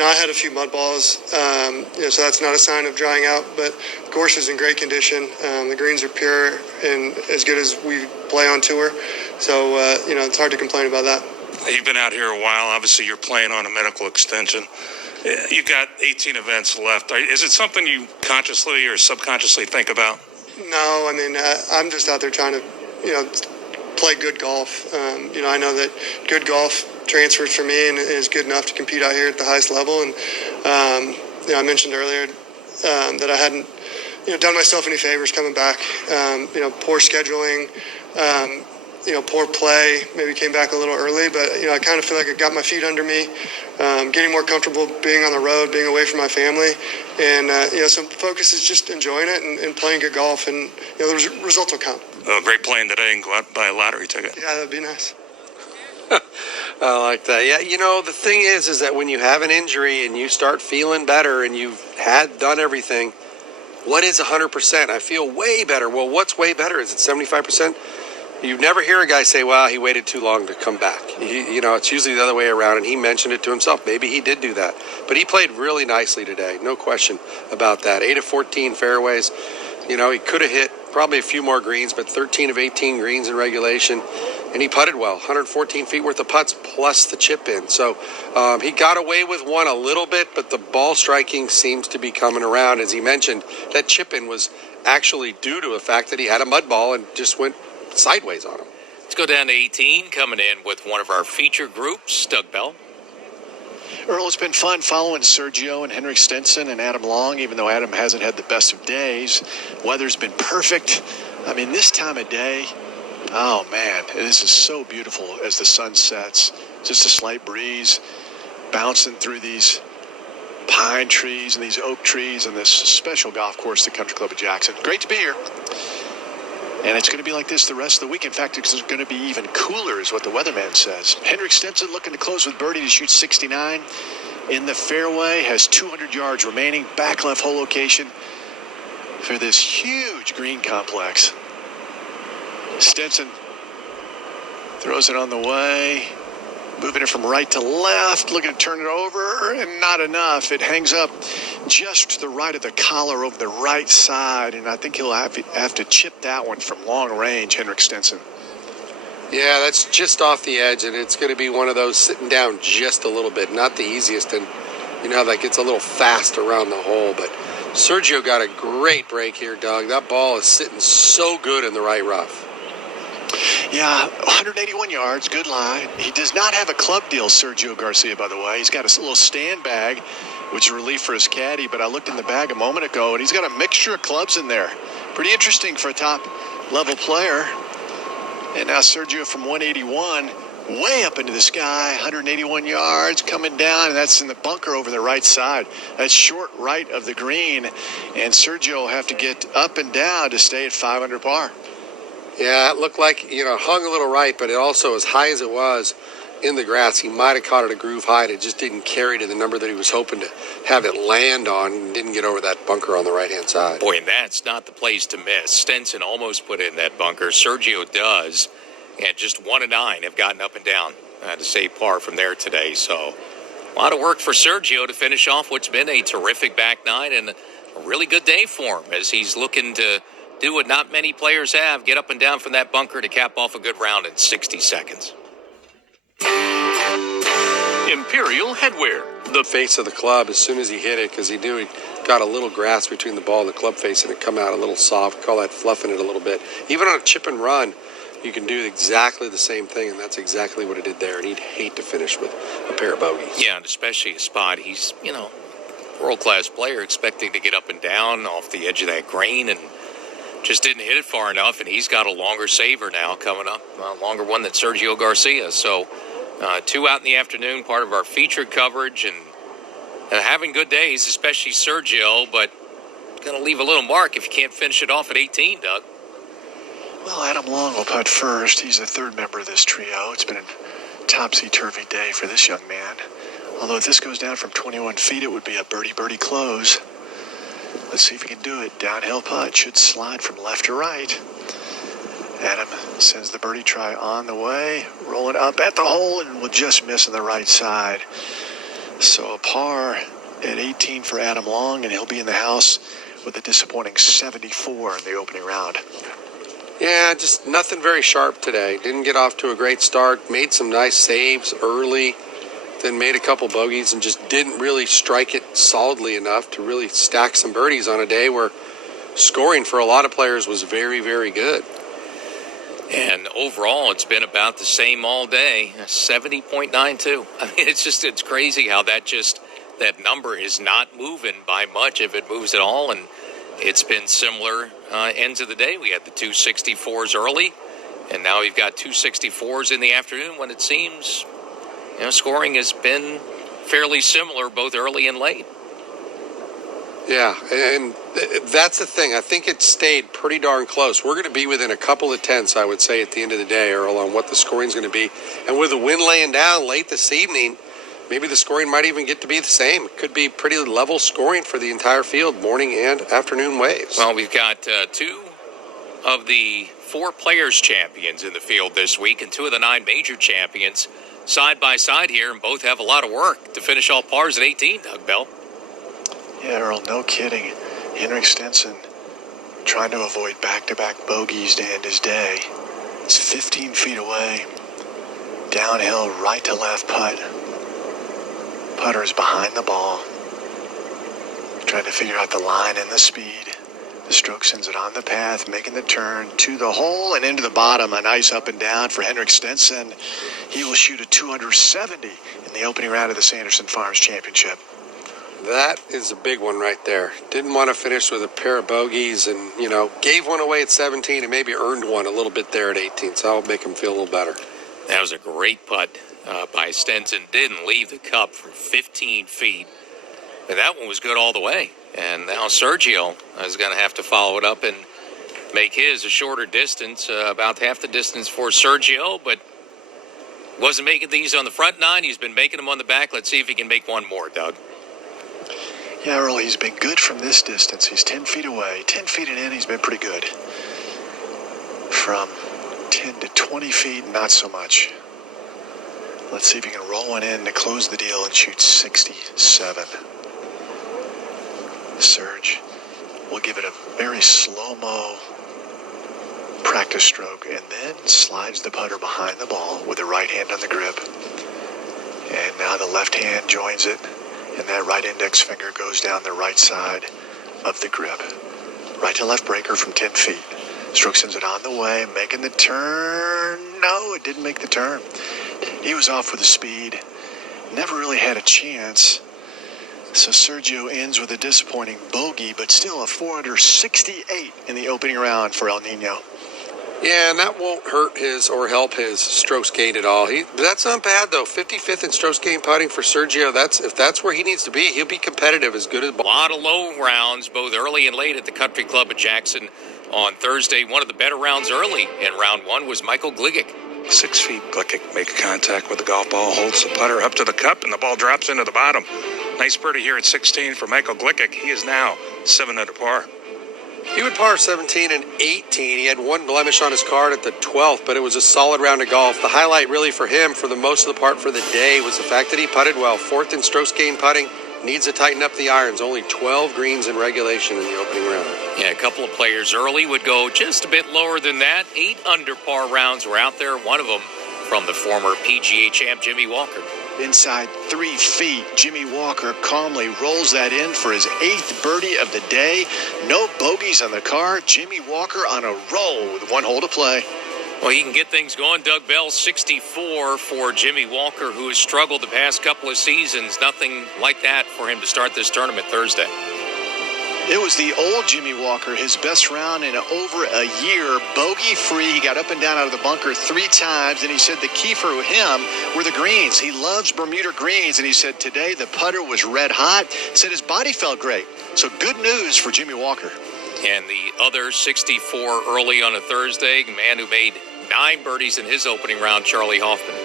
I had a few mud balls, so that's not a sign of drying out, but the course is in great condition. The greens are pure and as good as we play on tour. So, it's hard to complain about that. You've been out here a while. Obviously, you're playing on a medical extension. You've got 18 events left. Is it something you consciously or subconsciously think about? No, I'm just out there trying to, play good golf. I know that good golf transfers for me and is good enough to compete out here at the highest level. And, I mentioned earlier that I hadn't, done myself any favors coming back. Poor scheduling, poor play, maybe came back a little early, but, I kind of feel like I got my feet under me, getting more comfortable being on the road, being away from my family. And, so focus is just enjoying it and playing good golf, and, the results will come. Great playing today and go out and buy a lottery ticket. Yeah, that'd be nice. I like that. Yeah, the thing is that when you have an injury and you start feeling better and you've done everything, what is 100%? I feel way better. Well, what's way better? Is it 75%? You never hear a guy say, well, he waited too long to come back. It's usually the other way around, and he mentioned it to himself. Maybe he did do that. But he played really nicely today. No question about that. 8 of 14 fairways. He could have hit probably a few more greens, but 13 of 18 greens in regulation. And he putted well, 114 feet worth of putts plus the chip in. So he got away with one a little bit, but the ball striking seems to be coming around. As he mentioned, that chip in was actually due to the fact that he had a mud ball and just went sideways on him. Let's go down to 18, coming in with one of our feature groups, Doug Bell. Earl, it's been fun following Sergio and Henrik Stenson and Adam Long, even though Adam hasn't had the best of days. Weather's been perfect. This time of day, oh man, this is so beautiful as the sun sets. Just a slight breeze bouncing through these pine trees and these oak trees and this special golf course, the Country Club of Jackson. Great to be here. And it's going to be like this the rest of the week. In fact, it's going to be even cooler is what the weatherman says. Henrik Stenson looking to close with birdie to shoot 69 in the fairway. Has 200 yards remaining. Back left hole location for this huge green complex. Stenson throws it on the way. Moving it from right to left, looking to turn it over, and not enough. It hangs up just to the right of the collar over the right side, and I think he'll have to chip that one from long range, Henrik Stenson. Yeah, that's just off the edge, and it's going to be one of those sitting down just a little bit. Not the easiest, and that gets a little fast around the hole, but Sergio got a great break here, Doug. That ball is sitting so good in the right rough. Yeah, 181 yards, good lie. He does not have a club deal, Sergio Garcia, by the way. He's got a little stand bag, which is a relief for his caddy, but I looked in the bag a moment ago, and he's got a mixture of clubs in there. Pretty interesting for a top-level player. And now Sergio from 181, way up into the sky, 181 yards, coming down, and that's in the bunker over the right side. That's short right of the green, and Sergio will have to get up and down to stay at 5 under par. Yeah, it looked like, hung a little right, but it also, as high as it was in the grass, he might have caught it a groove high. It just didn't carry to the number that he was hoping to have it land on, and didn't get over that bunker on the right-hand side. Boy, and that's not the place to miss. Stenson almost put in that bunker. Sergio does, and just 1 and 9 have gotten up and down to save par from there today. So a lot of work for Sergio to finish off what's been a terrific back nine and a really good day for him as he's looking to do what not many players have, get up and down from that bunker to cap off a good round in 60 seconds. Imperial Headwear. The face of the club as soon as he hit it, because he knew he got a little grass between the ball and the club face, and it come out a little soft. We call that fluffing it a little bit. Even on a chip and run, you can do exactly the same thing, and that's exactly what it did there. And he'd hate to finish with a pair of bogeys. Yeah, and especially a spot. He's, world-class player, expecting to get up and down off the edge of that green, and just didn't hit it far enough, and he's got a longer saver now coming up, a longer one than Sergio Garcia. So 2 out in the afternoon, part of our featured coverage, and having good days, especially Sergio, but going to leave a little mark if you can't finish it off at 18, Doug. Well, Adam Long will putt first. He's the third member of this trio. It's been a topsy-turvy day for this young man. Although if this goes down from 21 feet, it would be a birdie close. Let's see if he can do it. Downhill putt should slide from left to right. Adam sends the birdie try on the way, rolling up at the hole, and will just miss on the right side. So a par at 18 for Adam Long, and he'll be in the house with a disappointing 74 in the opening round. Yeah, just nothing very sharp today. Didn't get off to a great start. Made some nice saves early, then made a couple bogeys and just didn't really strike it solidly enough to really stack some birdies on a day where scoring for a lot of players was very, very good. And overall, it's been about the same all day, 70.92. I mean, it's crazy how that number is not moving by much, if it moves at all. And it's been similar ends of the day. We had the 264s early, and now we've got 264s in the afternoon when it seems, scoring has been fairly similar both early and late. Yeah, and that's the thing. I think it stayed pretty darn close. We're going to be within a couple of tenths, I would say, at the end of the day, Earl, on what the scoring's going to be. And with the wind laying down late this evening, maybe the scoring might even get to be the same. It could be pretty level scoring for the entire field, morning and afternoon waves. Well, we've got two of the 4 Players Champions in the field this week and 2 of the 9 major champions side by side here, and both have a lot of work to finish all pars at 18, Doug Bell. Yeah, Earl, no kidding. Henrik Stenson trying to avoid back-to-back bogeys to end his day. It's 15 feet away. Downhill, right to left putt. Putter is behind the ball. Trying to figure out the line and the speed. The stroke sends it on the path, making the turn to the hole and into the bottom. A nice up and down for Henrik Stenson. He will shoot a 270 in the opening round of the Sanderson Farms Championship. That is a big one right there. Didn't want to finish with a pair of bogeys and, gave one away at 17 and maybe earned one a little bit there at 18. So I'll make him feel a little better. That was a great putt by Stenson. Didn't leave the cup for 15 feet. And that one was good all the way. And now Sergio is going to have to follow it up and make his a shorter distance, about half the distance for Sergio, but wasn't making these on the front 9. He's been making them on the back. Let's see if he can make one more, Doug. Yeah, Earl, he's been good from this distance. He's 10 feet away. 10 feet and in, he's been pretty good. From 10 to 20 feet, not so much. Let's see if he can roll one in to close the deal and shoot 67. Serge will give it a very slow-mo practice stroke and then slides the putter behind the ball with the right hand on the grip. And now the left hand joins it. And that right index finger goes down the right side of the grip. Right to left breaker from 10 feet. Stroke sends it on the way, making the turn. No, it didn't make the turn. He was off with the speed. Never really had a chance. So Sergio ends with a disappointing bogey, but still a 468 in the opening round for El Nino. Yeah, and that won't hurt his or help his strokes gained at all. That's not bad, though. 55th in strokes gained putting for Sergio. If that's where he needs to be, he'll be competitive as good as... A lot of low rounds, both early and late at the Country Club at Jackson on Thursday. One of the better rounds early in round 1 was Michael Gligic. 6 feet, Gligic make contact with the golf ball, holds the putter up to the cup, and the ball drops into the bottom. Nice birdie here at 16 for Michael Gligic. He is now 7 under par. He would par 17 and 18. He had one blemish on his card at the 12th, but it was a solid round of golf. The highlight really for him for the most of the part for the day was the fact that he putted well. 4th in strokes gained putting. Needs to tighten up the irons. Only 12 greens in regulation in the opening round. Yeah, a couple of players early would go just a bit lower than that. 8 under par rounds were out there. One of them from the former PGA champ, Jimmy Walker. Inside 3 feet, Jimmy Walker calmly rolls that in for his 8th birdie of the day. No bogeys on the card. Jimmy Walker on a roll with 1 hole to play. Well, he can get things going. Doug Bell, 64 for Jimmy Walker, who has struggled the past couple of seasons. Nothing like that for him to start this tournament Thursday. It was the old Jimmy Walker, his best round in over a year, bogey-free. He got up and down out of the bunker 3 times, and he said the key for him were the greens. He loves Bermuda greens, and he said today the putter was red hot. Said his body felt great. So good news for Jimmy Walker. And the other 64 early on a Thursday, man who made 9 birdies in his opening round, Charlie Hoffman.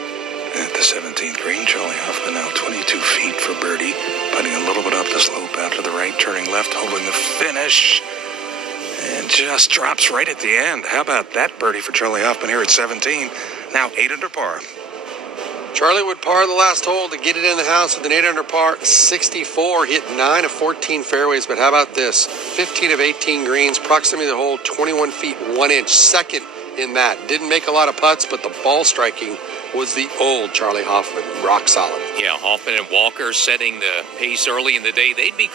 At the 17th green, Charlie Hoffman now 22 feet for birdie, putting a little bit up the slope out to the right, turning left, holding the finish, and just drops right at the end. How about that birdie for Charlie Hoffman here at 17? Now 8 under par. Charlie would par the last hole to get it in the house with an 8 under par, 64. Hit 9 of 14 fairways, but how about this? 15 of 18 greens, proximity to the hole, 21 feet 1 inch. Second in that. Didn't make a lot of putts, but the ball striking was the old Charlie Hoffman. Rock solid. Yeah, Hoffman and Walker setting the pace early in the day. They'd be